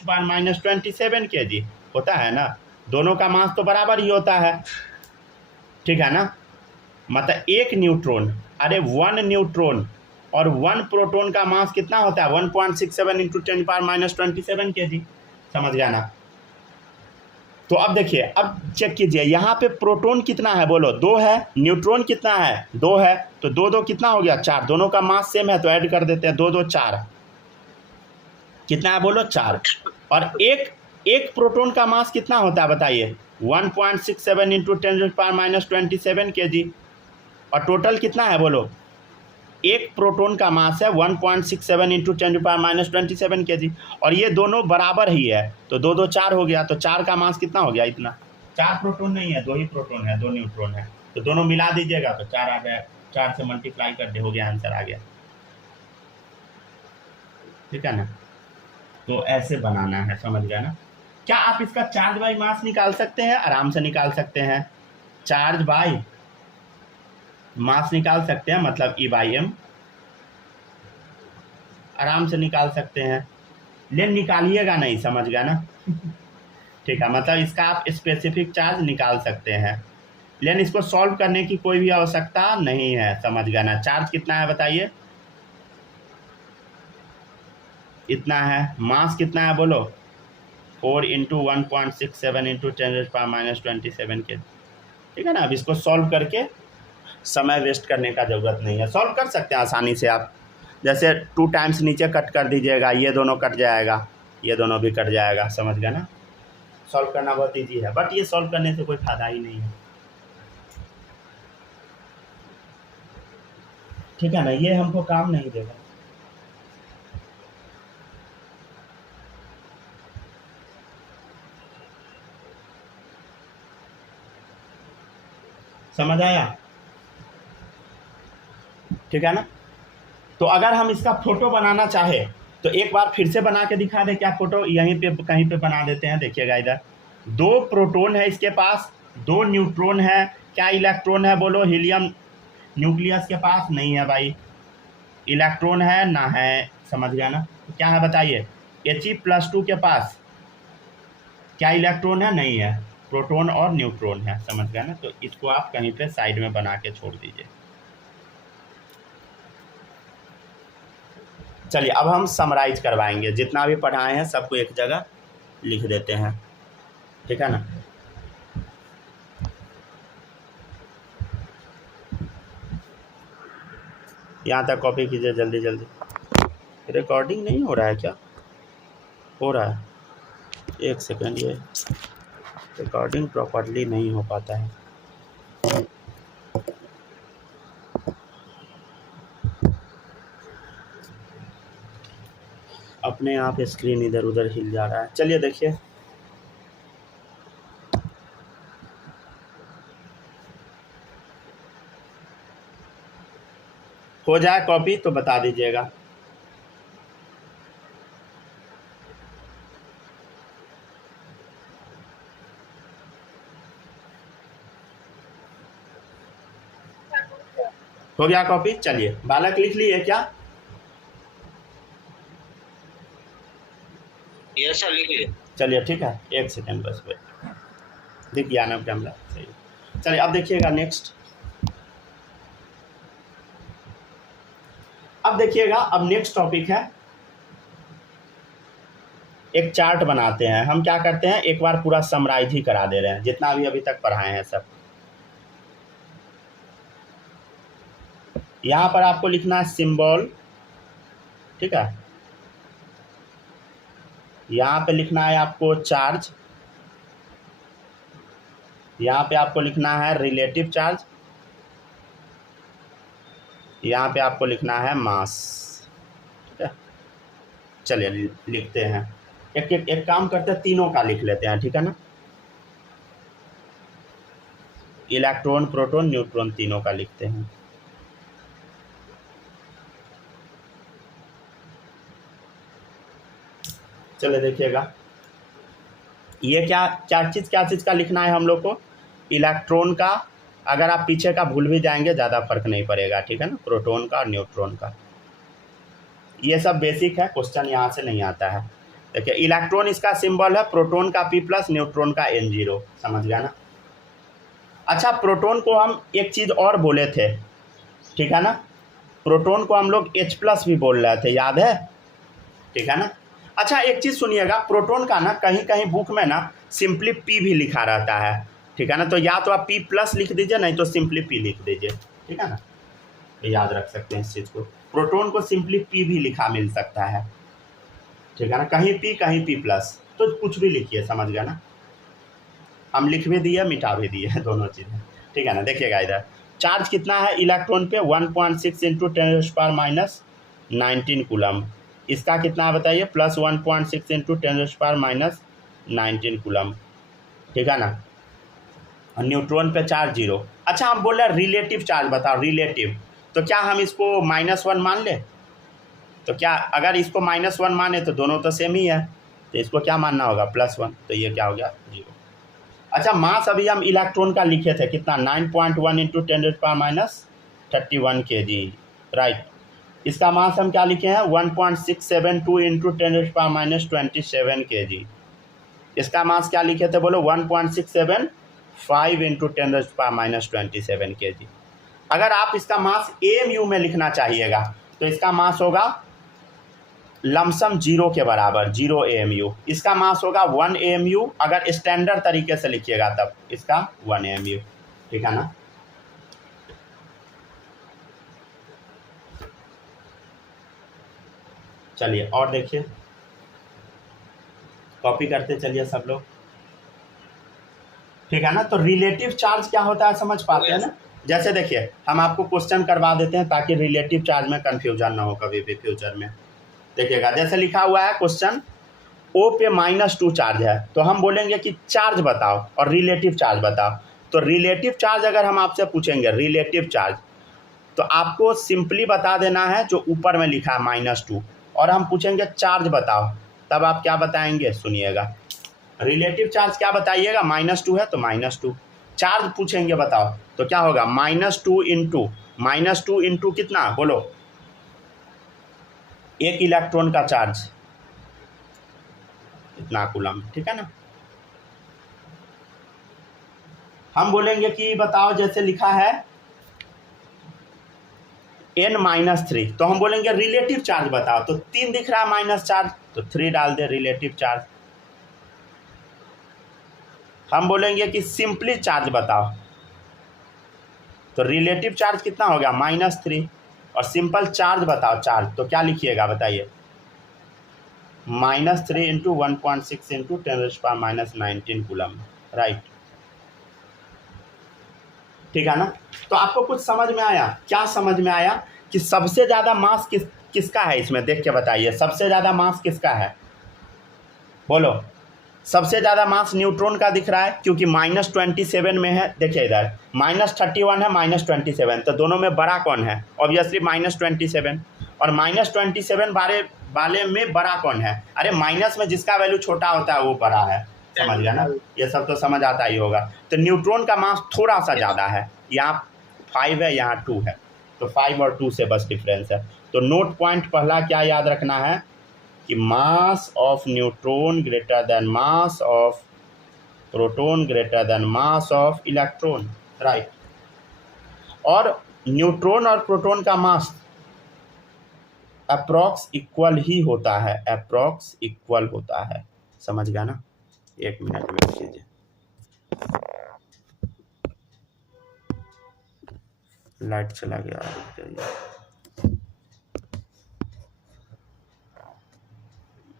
10⁻⁻27 kg होता है ना। दोनों का मास तो बराबर ही होता है, ठीक है ना। मतलब एक न्यूट्रॉन, अरे 1 न्यूट्रॉन और 1 प्रोटॉन का मास कितना होता है, 1.67 × 10⁻⁻27 kg, समझ गया ना। तो अब देखिए, अब चेक कीजिए यहाँ पे प्रोटॉन कितना है बोलो, 2 है। न्यूट्रॉन कितना है, 2 है। तो 2 2 कितना हो गया, 4। दोनों का मास सेम है तो ऐड कर देते हैं, 2 2 4 कितना है बोलो, 4। और एक प्रोटॉन का मास कितना होता है बताइए, 1.67 × 10⁻⁻27 kg। और टोटल कितना है बोलो, एक प्रोटॉन का मास है 1.67 × 10⁻⁻27 kg। और ये दोनों बराबर ही है तो 2 2 4 हो गया। तो 4 का मास कितना हो गया, इतना। 4 प्रोटॉन नहीं है, 2 ही प्रोटॉन है, 2 न्यूट्रॉन है। तो दोनों मिला दीजिएगा तो 4 आ गया, 4 से मल्टीप्लाई कर दे, हो गया, आंसर आ गया, ठीक है ना। तो ऐसे बनाना है, समझ गया ना। क्या आप इसका चार्ज बाई मास निकाल सकते हैं? आराम से निकाल सकते हैं। चार्ज बाई मास निकाल सकते हैं, मतलब E/m आराम से निकाल सकते हैं, लेकिन निकालिएगा नहीं, समझ गया ना। ठीक है, मतलब इसका आप स्पेसिफिक चार्ज निकाल सकते हैं, लेकिन इसको सॉल्व करने की कोई भी आवश्यकता नहीं है, समझ गया ना। चार्ज कितना है बताइए? इतना है। मास कितना है बोलो? 4 × 1.67 × 10⁻⁻27 के। ठीक है ना। अब इसको सॉल्व करके समय वेस्ट करने का ज़रूरत नहीं है, सॉल्व कर सकते हैं आसानी से आप। जैसे 2 टाइम्स नीचे कट कर दीजिएगा, ये दोनों कट जाएगा, ये दोनों भी कट जाएगा, समझ गया ना। सॉल्व करना बहुत ईजी है, बट ये सॉल्व करने से कोई फ़ायदा ही नहीं है। ठीक है ना, ये हमको काम नहीं देगा। समझ आया? ठीक है ना। तो अगर हम इसका फोटो बनाना चाहे तो एक बार फिर से बना के दिखा दे क्या फोटो? यहीं पे कहीं पे बना देते हैं। देखिएगा इधर 2 प्रोटॉन है इसके पास, 2 न्यूट्रॉन है, क्या इलेक्ट्रॉन है बोलो? हीलियम न्यूक्लियस के पास नहीं है भाई, इलेक्ट्रॉन है ना है, समझ गया ना। तो क्या है बताइए? He+2 के पास क्या इलेक्ट्रॉन है? नहीं है, प्रोटॉन और न्यूट्रॉन है, समझ गया ना। तो इसको आप कहीं पे साइड में बना के छोड़ दीजिए। चलिए अब हम समराइज करवाएंगे, जितना भी पढ़ाए हैं सबको एक जगह लिख देते हैं, ठीक है ना। यहाँ तक कॉपी कीजिए जल्दी जल्दी। रिकॉर्डिंग नहीं हो रहा है क्या? हो रहा है, एक सेकेंड, ये रिकॉर्डिंग प्रॉपरली नहीं हो पाता है। अपने आप स्क्रीन इधर उधर हिल जा रहा है। चलिए देखिए, हो जाए कॉपी तो बता दीजिएगा। हो गया कॉपी? चलिए, बालक लिख लिए क्या? यस सर, लिख लिया। चलिए ठीक है, एक सेकेंड बस वेट, दिख गया ना कैमरा? सही। चलिए अब देखिएगा नेक्स्ट। अब देखिएगा, अब नेक्स्ट टॉपिक है, एक चार्ट बनाते हैं। हम क्या करते हैं, एक बार पूरा समराइज ही करा दे रहे हैं, जितना भी अभी तक पढ़ाए हैं सब। यहाँ पर आपको लिखना है सिंबल, ठीक है। यहाँ पे लिखना है आपको चार्ज, यहाँ पे आपको लिखना है रिलेटिव चार्ज, यहाँ पे आपको लिखना है मास, ठीक है। चलिए लिखते हैं, एक काम करते हैं, तीनों का लिख लेते हैं, ठीक है ना। इलेक्ट्रॉन, प्रोटॉन, न्यूट्रॉन, तीनों का लिखते हैं। चलिए देखिएगा, ये क्या चीज़ का लिखना है हम लोग को? इलेक्ट्रॉन का। अगर आप पीछे का भूल भी जाएंगे ज़्यादा फर्क नहीं पड़ेगा, ठीक है ना। प्रोटॉन का और न्यूट्रॉन का, ये सब बेसिक है, क्वेश्चन यहाँ से नहीं आता है। देखिए, इलेक्ट्रॉन इसका सिंबल है, प्रोटॉन का P+, न्यूट्रॉन का N0, समझ गया ना। अच्छा, प्रोटॉन को हम एक चीज़ और बोले थे, ठीक है ना। प्रोटॉन को हम लोग H+ भी बोल रहे थे, याद है? ठीक है ना। अच्छा, एक चीज़ सुनिएगा, प्रोटॉन का ना कहीं कहीं बुक में ना सिंपली P भी लिखा रहता है, ठीक है ना। तो या तो आप P+ लिख दीजिए, नहीं तो सिंपली P लिख दीजिए, ठीक है ना। याद रख सकते हैं इस चीज़ को, प्रोटॉन को सिंपली P भी लिखा मिल सकता है, ठीक है ना। कहीं P कहीं P+, तो कुछ भी लिखिए, समझ गया ना। हम लिख भी दिए, मिटा भी दिए, दोनों चीज़ें, ठीक है ना। देखिएगा इधर चार्ज कितना है इलेक्ट्रॉन पे? 1.6 × 10⁻⁻19 कूलम। इसका कितना है बताइए? +1.6 × 10⁻⁻19 कूलम, ठीक है ना। और न्यूट्रॉन पे चार्ज 0। अच्छा, हम बोल रहे हैं रिलेटिव चार्ज बताओ, रिलेटिव, तो क्या हम इसको -1 मान लें? तो क्या अगर इसको -1 माने तो दोनों तो सेम ही है, तो इसको क्या मानना होगा +1, तो ये क्या हो गया 0। अच्छा मास अभी हम इलेक्ट्रॉन का लिखे थे कितना 9.1 × 10⁻31 kg, राइट। इसका मास हम क्या लिखे हैं 1.672 × 10⁻27 kg। इसका मास क्या लिखे थे बोलो 1.675 × 10⁻27 kg। अगर आप इसका मास AMU में लिखना चाहिएगा तो इसका मास होगा लमसम 0 के बराबर, 0 AMU। इसका मास होगा 1 AMU, अगर स्टैंडर्ड तरीके से लिखिएगा तब इसका 1 AMU, ठीक है ना। चलिए और देखिए, कॉपी करते चलिए सब लोग, ठीक है ना। तो रिलेटिव चार्ज क्या होता है समझ पाते हैं ना। जैसे देखिए हम आपको क्वेश्चन करवा देते हैं ताकि रिलेटिव चार्ज में कंफ्यूजन ना हो कभी भी फ्यूचर में। देखिएगा जैसे लिखा हुआ है क्वेश्चन O पे -2 चार्ज है, तो हम बोलेंगे कि चार्ज बताओ और रिलेटिव चार्ज बताओ। तो रिलेटिव चार्ज अगर हम आपसे पूछेंगे रिलेटिव चार्ज, तो आपको सिंपली बता देना है जो ऊपर में लिखा है -2, और हम पूछेंगे चार्ज बताओ, तब आप क्या बताएंगे सुनिएगा। रिलेटिव चार्ज क्या बताइएगा -2 है तो -2, चार्ज पूछेंगे बताओ तो क्या होगा -2 इंटू कितना बोलो, 1 इलेक्ट्रॉन का चार्ज इतना कूलम, ठीक है ना। हम बोलेंगे कि बताओ जैसे लिखा है n-3, तो हम बोलेंगे रिलेटिव चार्ज बताओ, तो 3 दिख रहा है माइनस चार्ज तो 3 डाल दे रिलेटिव चार्ज। हम बोलेंगे कि सिंपली चार्ज बताओ, तो रिलेटिव चार्ज कितना हो गया -3, और सिंपल चार्ज बताओ चार्ज, तो क्या लिखिएगा बताइए -3 इंटू 1.6 इंटू 10⁻19 कूलम, राइट, ठीक है ना। तो आपको कुछ समझ में आया, क्या समझ में आया कि सबसे ज़्यादा मास किसका है इसमें, देख के बताइए सबसे ज़्यादा मास किसका है बोलो। सबसे ज़्यादा मास न्यूट्रॉन का दिख रहा है क्योंकि -27 में है। देखिए इधर -31 है -27, तो दोनों में बड़ा कौन है ऑब्वियसली -27, और -27 वाले में बड़ा कौन है, अरे माइनस में जिसका वैल्यू छोटा होता है वो बड़ा है, समझ गया ना। ये सब तो समझ आता ही होगा। तो न्यूट्रॉन का मास थोड़ा सा ज़्यादा है, यहाँ 5 है यहाँ 2 है, तो 5 और 2 से बस डिफरेंस है। तो नोट पॉइंट पहला क्या याद रखना है कि mass of neutron greater then mass of proton greater then mass of electron, right. और न्यूट्रॉन और प्रोटॉन का मास अप्रॉक्स इक्वल ही होता है, अप्रॉक्स इक्वल होता है, समझ गया ना। 1 मिनट वेट कीजिए, लाइट चला गया,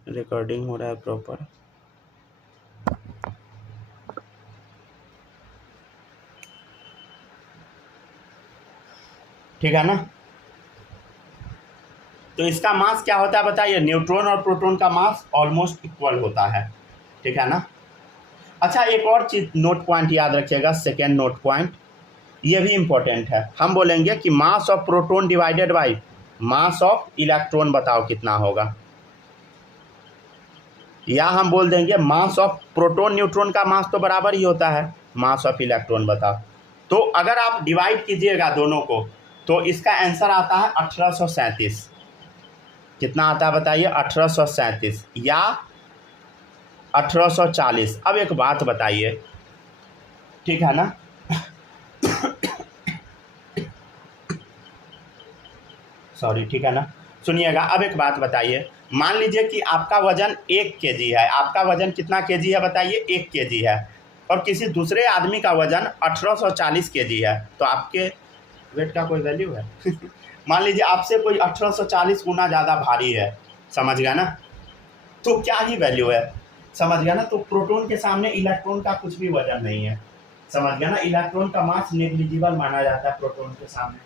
रिकॉर्डिंग हो रहा है प्रॉपर। ठीक है ना। तो इसका मास क्या होता है बताइए, न्यूट्रॉन और प्रोटॉन का मास ऑलमोस्ट इक्वल होता है, ठीक है ना। अच्छा एक और चीज नोट पॉइंट याद रखिएगा, सेकेंड नोट पॉइंट, ये भी इंपॉर्टेंट है। हम बोलेंगे कि mass of proton divided by mass of electron बताओ कितना होगा, या हम बोल देंगे मास ऑफ प्रोटॉन न्यूट्रॉन का मास तो बराबर ही होता है मास ऑफ इलेक्ट्रॉन बताओ। तो अगर आप डिवाइड कीजिएगा दोनों को तो इसका आंसर आता है 1837। कितना आता है बताइए 1837 या 1840। अब एक बात बताइए, ठीक है ना, सॉरी, ठीक है ना, सुनिएगा। अब एक बात बताइए, मान लीजिए कि आपका वजन 1 kg है, आपका वजन कितना kg है बताइए 1 kg है, और किसी दूसरे आदमी का वजन 1840 kg है, तो आपके वेट का कोई वैल्यू है मान लीजिए आपसे कोई 1840 गुना ज़्यादा भारी है, समझ गया ना, तो क्या ही वैल्यू है, समझ गया ना। तो प्रोटॉन के सामने इलेक्ट्रॉन का कुछ भी वजन नहीं है, समझ गया ना। इलेक्ट्रॉन का मास नेग्लिजिबल माना जाता है प्रोटॉन के सामने।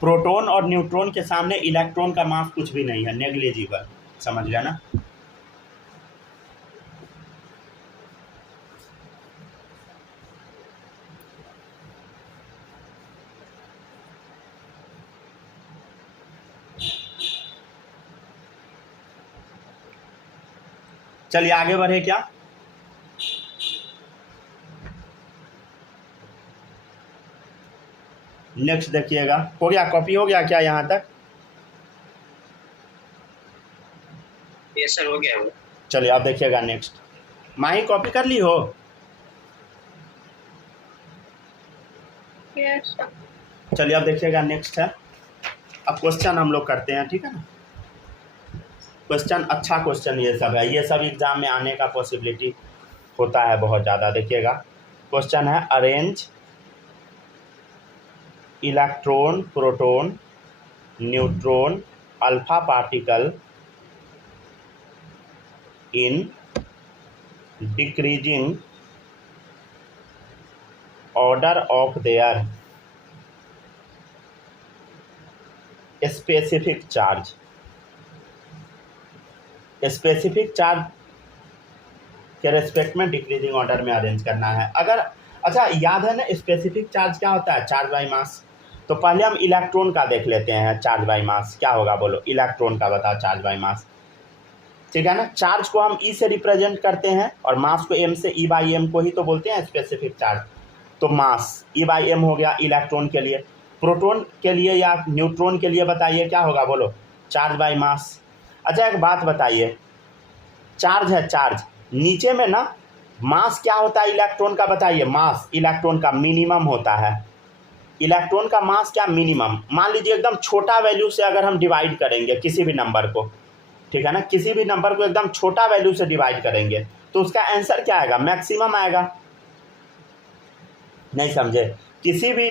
प्रोटॉन और न्यूट्रॉन के सामने इलेक्ट्रॉन का मास कुछ भी नहीं है, नेग्लिजिबल, समझ गया ना। चलिए आगे बढ़े क्या? नेक्स्ट देखिएगा, हो गया, कॉपी हो गया क्या यहाँ तक? यस सर, हो गया वो। चलिए अब देखिएगा नेक्स्ट। माही कॉपी कर ली हो? Yes sir. चलिए अब देखिएगा नेक्स्ट है। अब क्वेश्चन हम लोग करते हैं, ठीक है ना। क्वेश्चन अच्छा क्वेश्चन ये सब है, ये सब एग्जाम में आने का पॉसिबिलिटी होता है बहुत ज़्यादा। देखिएगा क्वेश्चन है, arrange electron, proton, neutron, alpha particle in decreasing order of their specific charge. Specific charge के रेस्पेक्ट में डिक्रीजिंग ऑर्डर में अरेंज करना है। अगर अच्छा याद है ना स्पेसिफिक चार्ज क्या होता है? Charge by mass. तो पहले हम इलेक्ट्रॉन का देख लेते हैं, चार्ज बाई मास क्या होगा बोलो? इलेक्ट्रॉन का बताओ चार्ज बाई मास, ठीक है ना। चार्ज को हम ई से रिप्रेजेंट करते हैं और मास को एम से, ई बाई एम को ही तो बोलते हैं स्पेसिफिक चार्ज। तो मास ई बाई एम हो गया इलेक्ट्रॉन के लिए। प्रोटॉन के लिए या न्यूट्रॉन के लिए बताइए क्या होगा बोलो? Charge by mass. अच्छा एक बात बताइए, चार्ज है चार्ज, नीचे में ना मास क्या होता है इलेक्ट्रॉन का? बताइए। मास इलेक्ट्रॉन का मिनिमम होता है। इलेक्ट्रॉन का मास क्या? मिनिमम। मान लीजिए एकदम छोटा वैल्यू से अगर हम डिवाइड करेंगे किसी भी नंबर को, ठीक है ना, किसी भी नंबर को एकदम छोटा वैल्यू से डिवाइड करेंगे तो उसका आंसर क्या आएगा? मैक्सिमम आएगा। नहीं समझे? किसी भी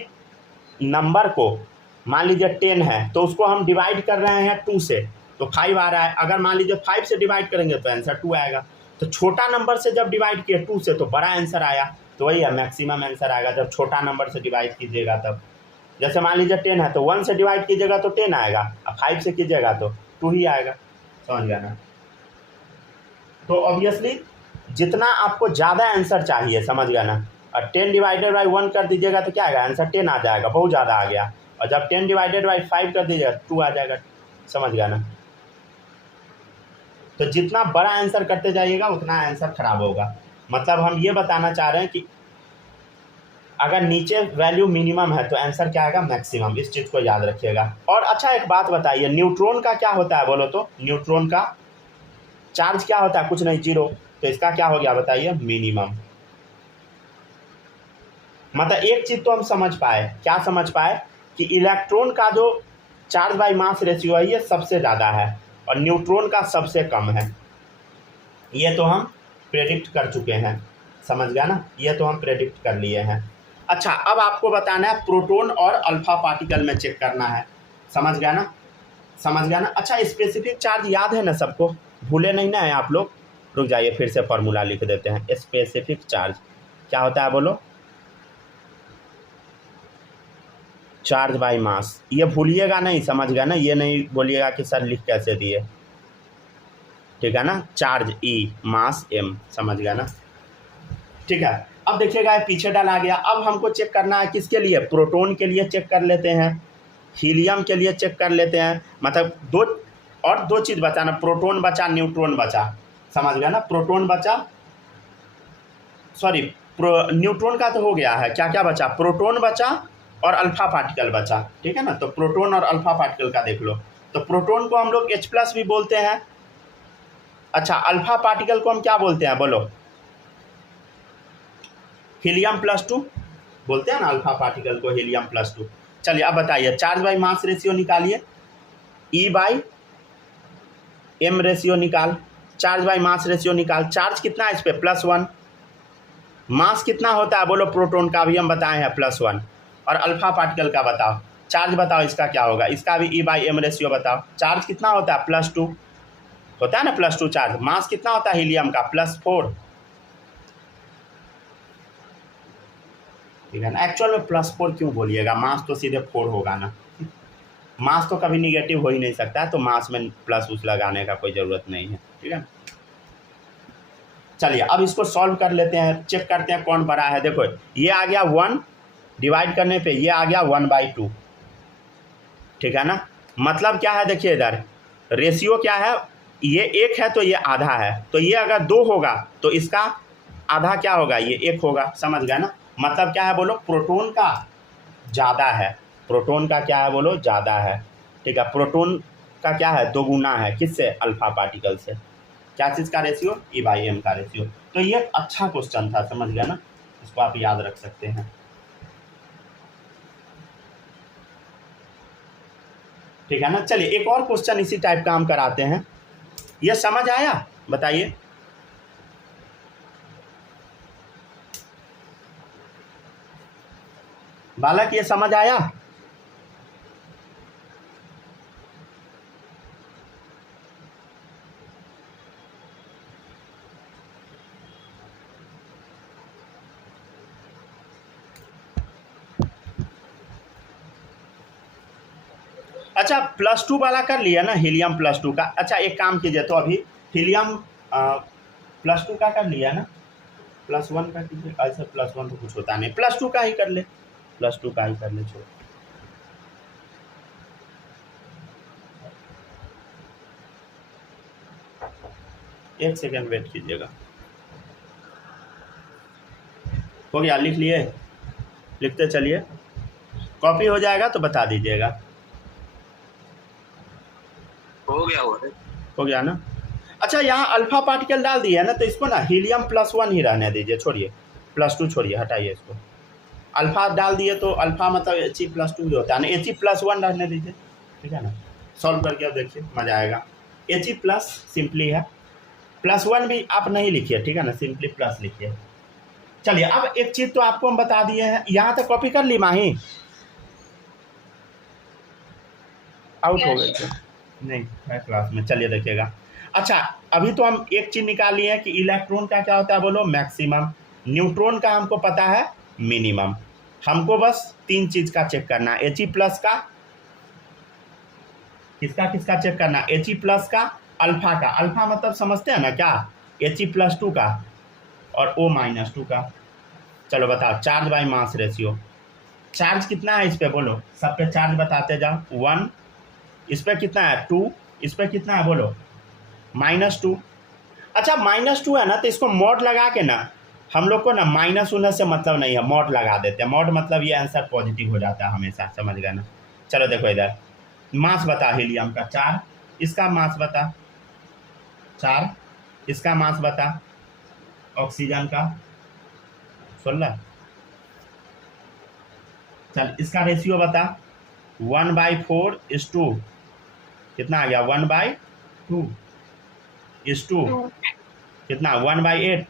नंबर को मान लीजिए 10 है तो उसको हम डिवाइड कर रहे हैं 2 से तो 5 आ रहा है। अगर मान लीजिए 5 से डिवाइड करेंगे तो आंसर 2 आएगा। तो छोटा नंबर से जब डिवाइड किए 2 से तो बड़ा आंसर आया, तो वही है मैक्सिमम आंसर आएगा जब छोटा नंबर से डिवाइड कीजिएगा तब। जैसे मान लीजिए 10 है तो 1 से डिवाइड कीजिएगा तो 10 आएगा, अब 5 से कीजिएगा तो 2 ही आएगा। समझ गया ना? तो ऑब्वियसली जितना आपको ज़्यादा आंसर चाहिए, समझ गया ना, और 10 डिवाइडेड बाई 1 कर दीजिएगा तो क्या आएगा? आंसर 10 आ जाएगा, बहुत ज़्यादा आ गया। और जब 10 डिवाइडेड बाई 5 कर दीजिएगा 2 आ जाएगा। समझ गया ना? तो जितना बड़ा आंसर करते जाइएगा उतना आंसर खराब होगा। मतलब हम ये बताना चाह रहे हैं कि अगर नीचे वैल्यू मिनिमम है तो आंसर क्या आएगा? मैक्सिमम। इस चीज़ को याद रखिएगा। और अच्छा एक बात बताइए, न्यूट्रॉन का क्या होता है बोलो तो? न्यूट्रॉन का चार्ज क्या होता है? कुछ नहीं, 0। तो इसका क्या हो गया बताइए? मिनिमम। मतलब एक चीज़ तो हम समझ पाए, क्या समझ पाए? कि इलेक्ट्रॉन का जो चार्ज बाई मास रेशियो है ये सबसे ज़्यादा है और न्यूट्रॉन का सबसे कम है। ये तो हम प्रेडिक्ट कर चुके हैं। समझ गया ना? ये तो हम प्रेडिक्ट कर लिए हैं। अच्छा अब आपको बताना है प्रोटॉन और अल्फा पार्टिकल में चेक करना है। समझ गया ना? समझ गया ना? अच्छा स्पेसिफिक चार्ज याद है ना सबको? भूले नहीं ना है आप लोग? रुक जाइए फिर से फॉर्मूला लिख देते हैं। स्पेसिफिक चार्ज क्या होता है बोलो? Charge by mass. ये भूलिएगा नहीं, समझ गया ना? ये नहीं बोलिएगा कि सर लिख कैसे दिए, ठीक है ना? चार्ज ई, मास एम। समझ गया ना? ठीक है। अब देखिएगा ये पीछे डाला गया। अब हमको चेक करना है किसके लिए? प्रोटॉन के लिए चेक कर लेते हैं, हीलियम के लिए चेक कर लेते हैं। मतलब दो चीज़ बचाना, प्रोटॉन बचा, न्यूट्रॉन बचा। समझ गया ना? प्रोटॉन बचा, सॉरी न्यूट्रॉन का तो हो गया है। क्या क्या बचा? प्रोटॉन बचा और अल्फा पार्टिकल बचा, ठीक है ना? तो प्रोटॉन और अल्फा पार्टिकल का देख लो। तो प्रोटॉन को हम लोग H+ भी बोलते हैं। अच्छा अल्फा पार्टिकल को हम क्या बोलते हैं बोलो? हीलियम+2 बोलते हैं ना अल्फा पार्टिकल को, हीलियम+2। चलिए अब बताइए चार्ज बाई मास रेशियो निकालिए, E बाई M रेशियो निकाल, चार्ज बाई मास रेशियो निकाल। चार्ज कितना है इस पर? +1। मास कितना होता है बोलो? प्रोटॉन का भी हम बताए हैं +1। और अल्फा पार्टिकल का बताओ, चार्ज बताओ इसका क्या होगा? इसका भी E बाई M रेशियो बताओ। चार्ज कितना होता है? +2 होता है ना, +2 चार्ज। मास कितना होता है हीलियम का? +4, ठीक है ना? एक्चुअल में +4 क्यों बोलिएगा? मास तो सीधे 4 होगा ना। मास तो कभी निगेटिव हो ही नहीं सकता है, तो मास में प्लस उस लगाने का कोई ज़रूरत नहीं है, ठीक है। चलिए अब इसको सॉल्व कर लेते हैं, चेक करते हैं कौन बड़ा है। देखो ये आ गया 1, डिवाइड करने पे ये आ गया 1/2, ठीक है ना? मतलब क्या है देखिए इधर रेशियो क्या है? ये 1 है तो ये आधा है, तो ये अगर 2 होगा तो इसका आधा क्या होगा, ये 1 होगा। समझ गया ना? मतलब क्या है बोलो, प्रोटॉन का ज़्यादा है, प्रोटॉन का क्या है बोलो, ज़्यादा है। ठीक है, प्रोटॉन का क्या है, 2 गुना है, किससे, अल्फा पार्टिकल से। क्या चीज़ का रेशियो, E/m का रेशियो। तो ये अच्छा क्वेश्चन था, समझ गया ना? इसको आप याद रख सकते हैं। ठीक है ना? चलिए एक और क्वेश्चन इसी टाइप का हम कराते हैं। ये समझ आया, बताइए। बालक ये समझ आया? अच्छा +2 वाला कर लिया ना, हीलियम +2 का। अच्छा एक काम कीजिए, तो अभी हीलियम +2 का कर लिया ना, +1 का कीजिए। ऐसे +1 तो कुछ होता नहीं, +2 का ही कर ले, +2 का ही कर ले। छोड़, एक सेकेंड वेट कीजिएगा। हो गया, लिख लिए? लिखते चलिए, कॉपी हो जाएगा तो बता दीजिएगा। हो गया ना? अच्छा यहाँ अल्फा पार्टिकल डाल दिया है ना, तो इसको ना हीलियम +1 ही रहने दीजिए, छोड़िए, +2 छोड़िए, हटाइए इसको। अल्फा डाल दिए तो अल्फा मतलब He+2 ही होता है ना, He+1 रहने दीजिए। ठीक है ना? सॉल्व करके अब देखिए, मज़ा आएगा। He+ सिंपली है, +1 भी आप नहीं लिखिए, ठीक है ना, सिंपली प्लस लिखिए। चलिए अब एक चीज़ तो आपको हम बता दिए हैं, यहाँ तक कॉपी कर ली माही? आउट हो गई क्या? नहीं है क्लास में, चलिए देखिएगा। अच्छा अभी तो हम एक चीज़ निकाल लिए हैं कि इलेक्ट्रॉन का क्या होता है बोलो, मैक्सिमम। न्यूट्रॉन का हमको पता है मिनिमम। हमको बस 3 चीज़ का चेक करना है, He+ का, किसका चेक करना, He+ का, अल्फा का। अल्फा मतलब समझते हैं ना क्या, He+2 का, और O-2 का। चलो बताओ, charge by mass ratio, charge कितना है इस पे बोलो, सब पे चार्ज बताते जाओ। 1, इस पर कितना है 2, इस पर कितना है बोलो -2। अच्छा -2 है ना, तो इसको मॉड लगा के ना, हम लोग को ना माइनस उनस से मतलब नहीं है, मॉड लगा देते हैं। मॉड मतलब ये आंसर पॉजिटिव हो जाता है हमेशा, समझ गए ना? चलो देखो इधर, मास बता हीलियम का 4, इसका मास बता 4, इसका मास बता ऑक्सीजन का 16। चल इसका रेशियो बता, 1/4:2, कितना आ गया, 1/2:2 कितना, 1/8।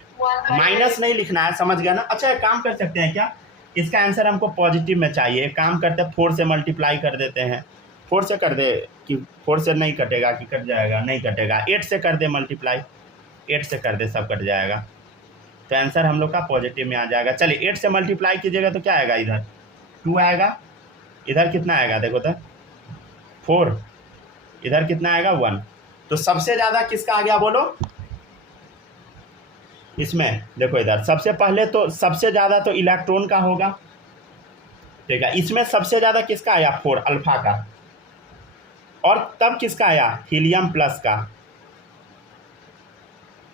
माइनस नहीं लिखना है, समझ गया ना? अच्छा एक काम कर सकते हैं क्या, इसका आंसर हमको पॉजिटिव में चाहिए। एक काम करते हैं, 4 से मल्टीप्लाई कर देते हैं। 4 से कर दे कि 4 से नहीं कटेगा कि कट जाएगा, नहीं कटेगा। 8 से कर दे मल्टीप्लाई, 8 से कर दे, सब कट जाएगा, तो आंसर हम लोग का पॉजिटिव में आ जाएगा। चलिए 8 से मल्टीप्लाई कीजिएगा तो क्या आएगा, इधर 2 आएगा, इधर कितना आएगा देखो तो 4, इधर कितना आएगा 1। तो सबसे ज़्यादा किसका आ गया बोलो, इसमें देखो इधर सबसे पहले तो सबसे ज़्यादा तो इलेक्ट्रॉन का होगा, ठीक है। इसमें सबसे ज़्यादा किसका आया, 4 अल्फा का, और तब किसका आया He+ का,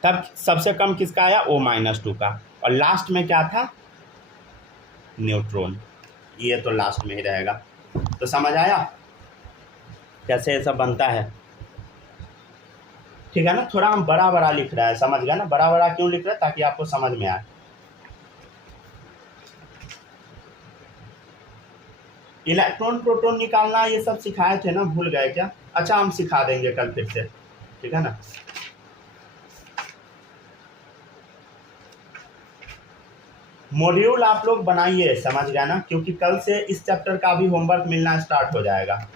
तब सबसे कम किसका आया O-2 का, और लास्ट में क्या था न्यूट्रॉन। ये तो लास्ट में ही रहेगा। तो समझ आया कैसे ये सब बनता है, ठीक है ना? थोड़ा हम बड़ा बड़ा लिख रहा है, समझ गया ना? बड़ा बड़ा क्यों लिख रहे हैं, ताकि आपको समझ में आए। इलेक्ट्रॉन प्रोटॉन निकालना ये सब सिखाए थे ना, भूल गए क्या? अच्छा हम सिखा देंगे कल फिर से, ठीक है ना? मॉड्यूल आप लोग बनाइए, समझ गया ना? क्योंकि कल से इस चैप्टर का भी होमवर्क मिलना स्टार्ट हो जाएगा।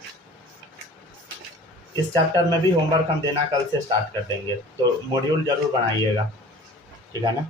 इस चैप्टर में भी होमवर्क हम देना कल से स्टार्ट कर देंगे, तो मॉड्यूल जरूर बनाइएगा, ठीक है ना?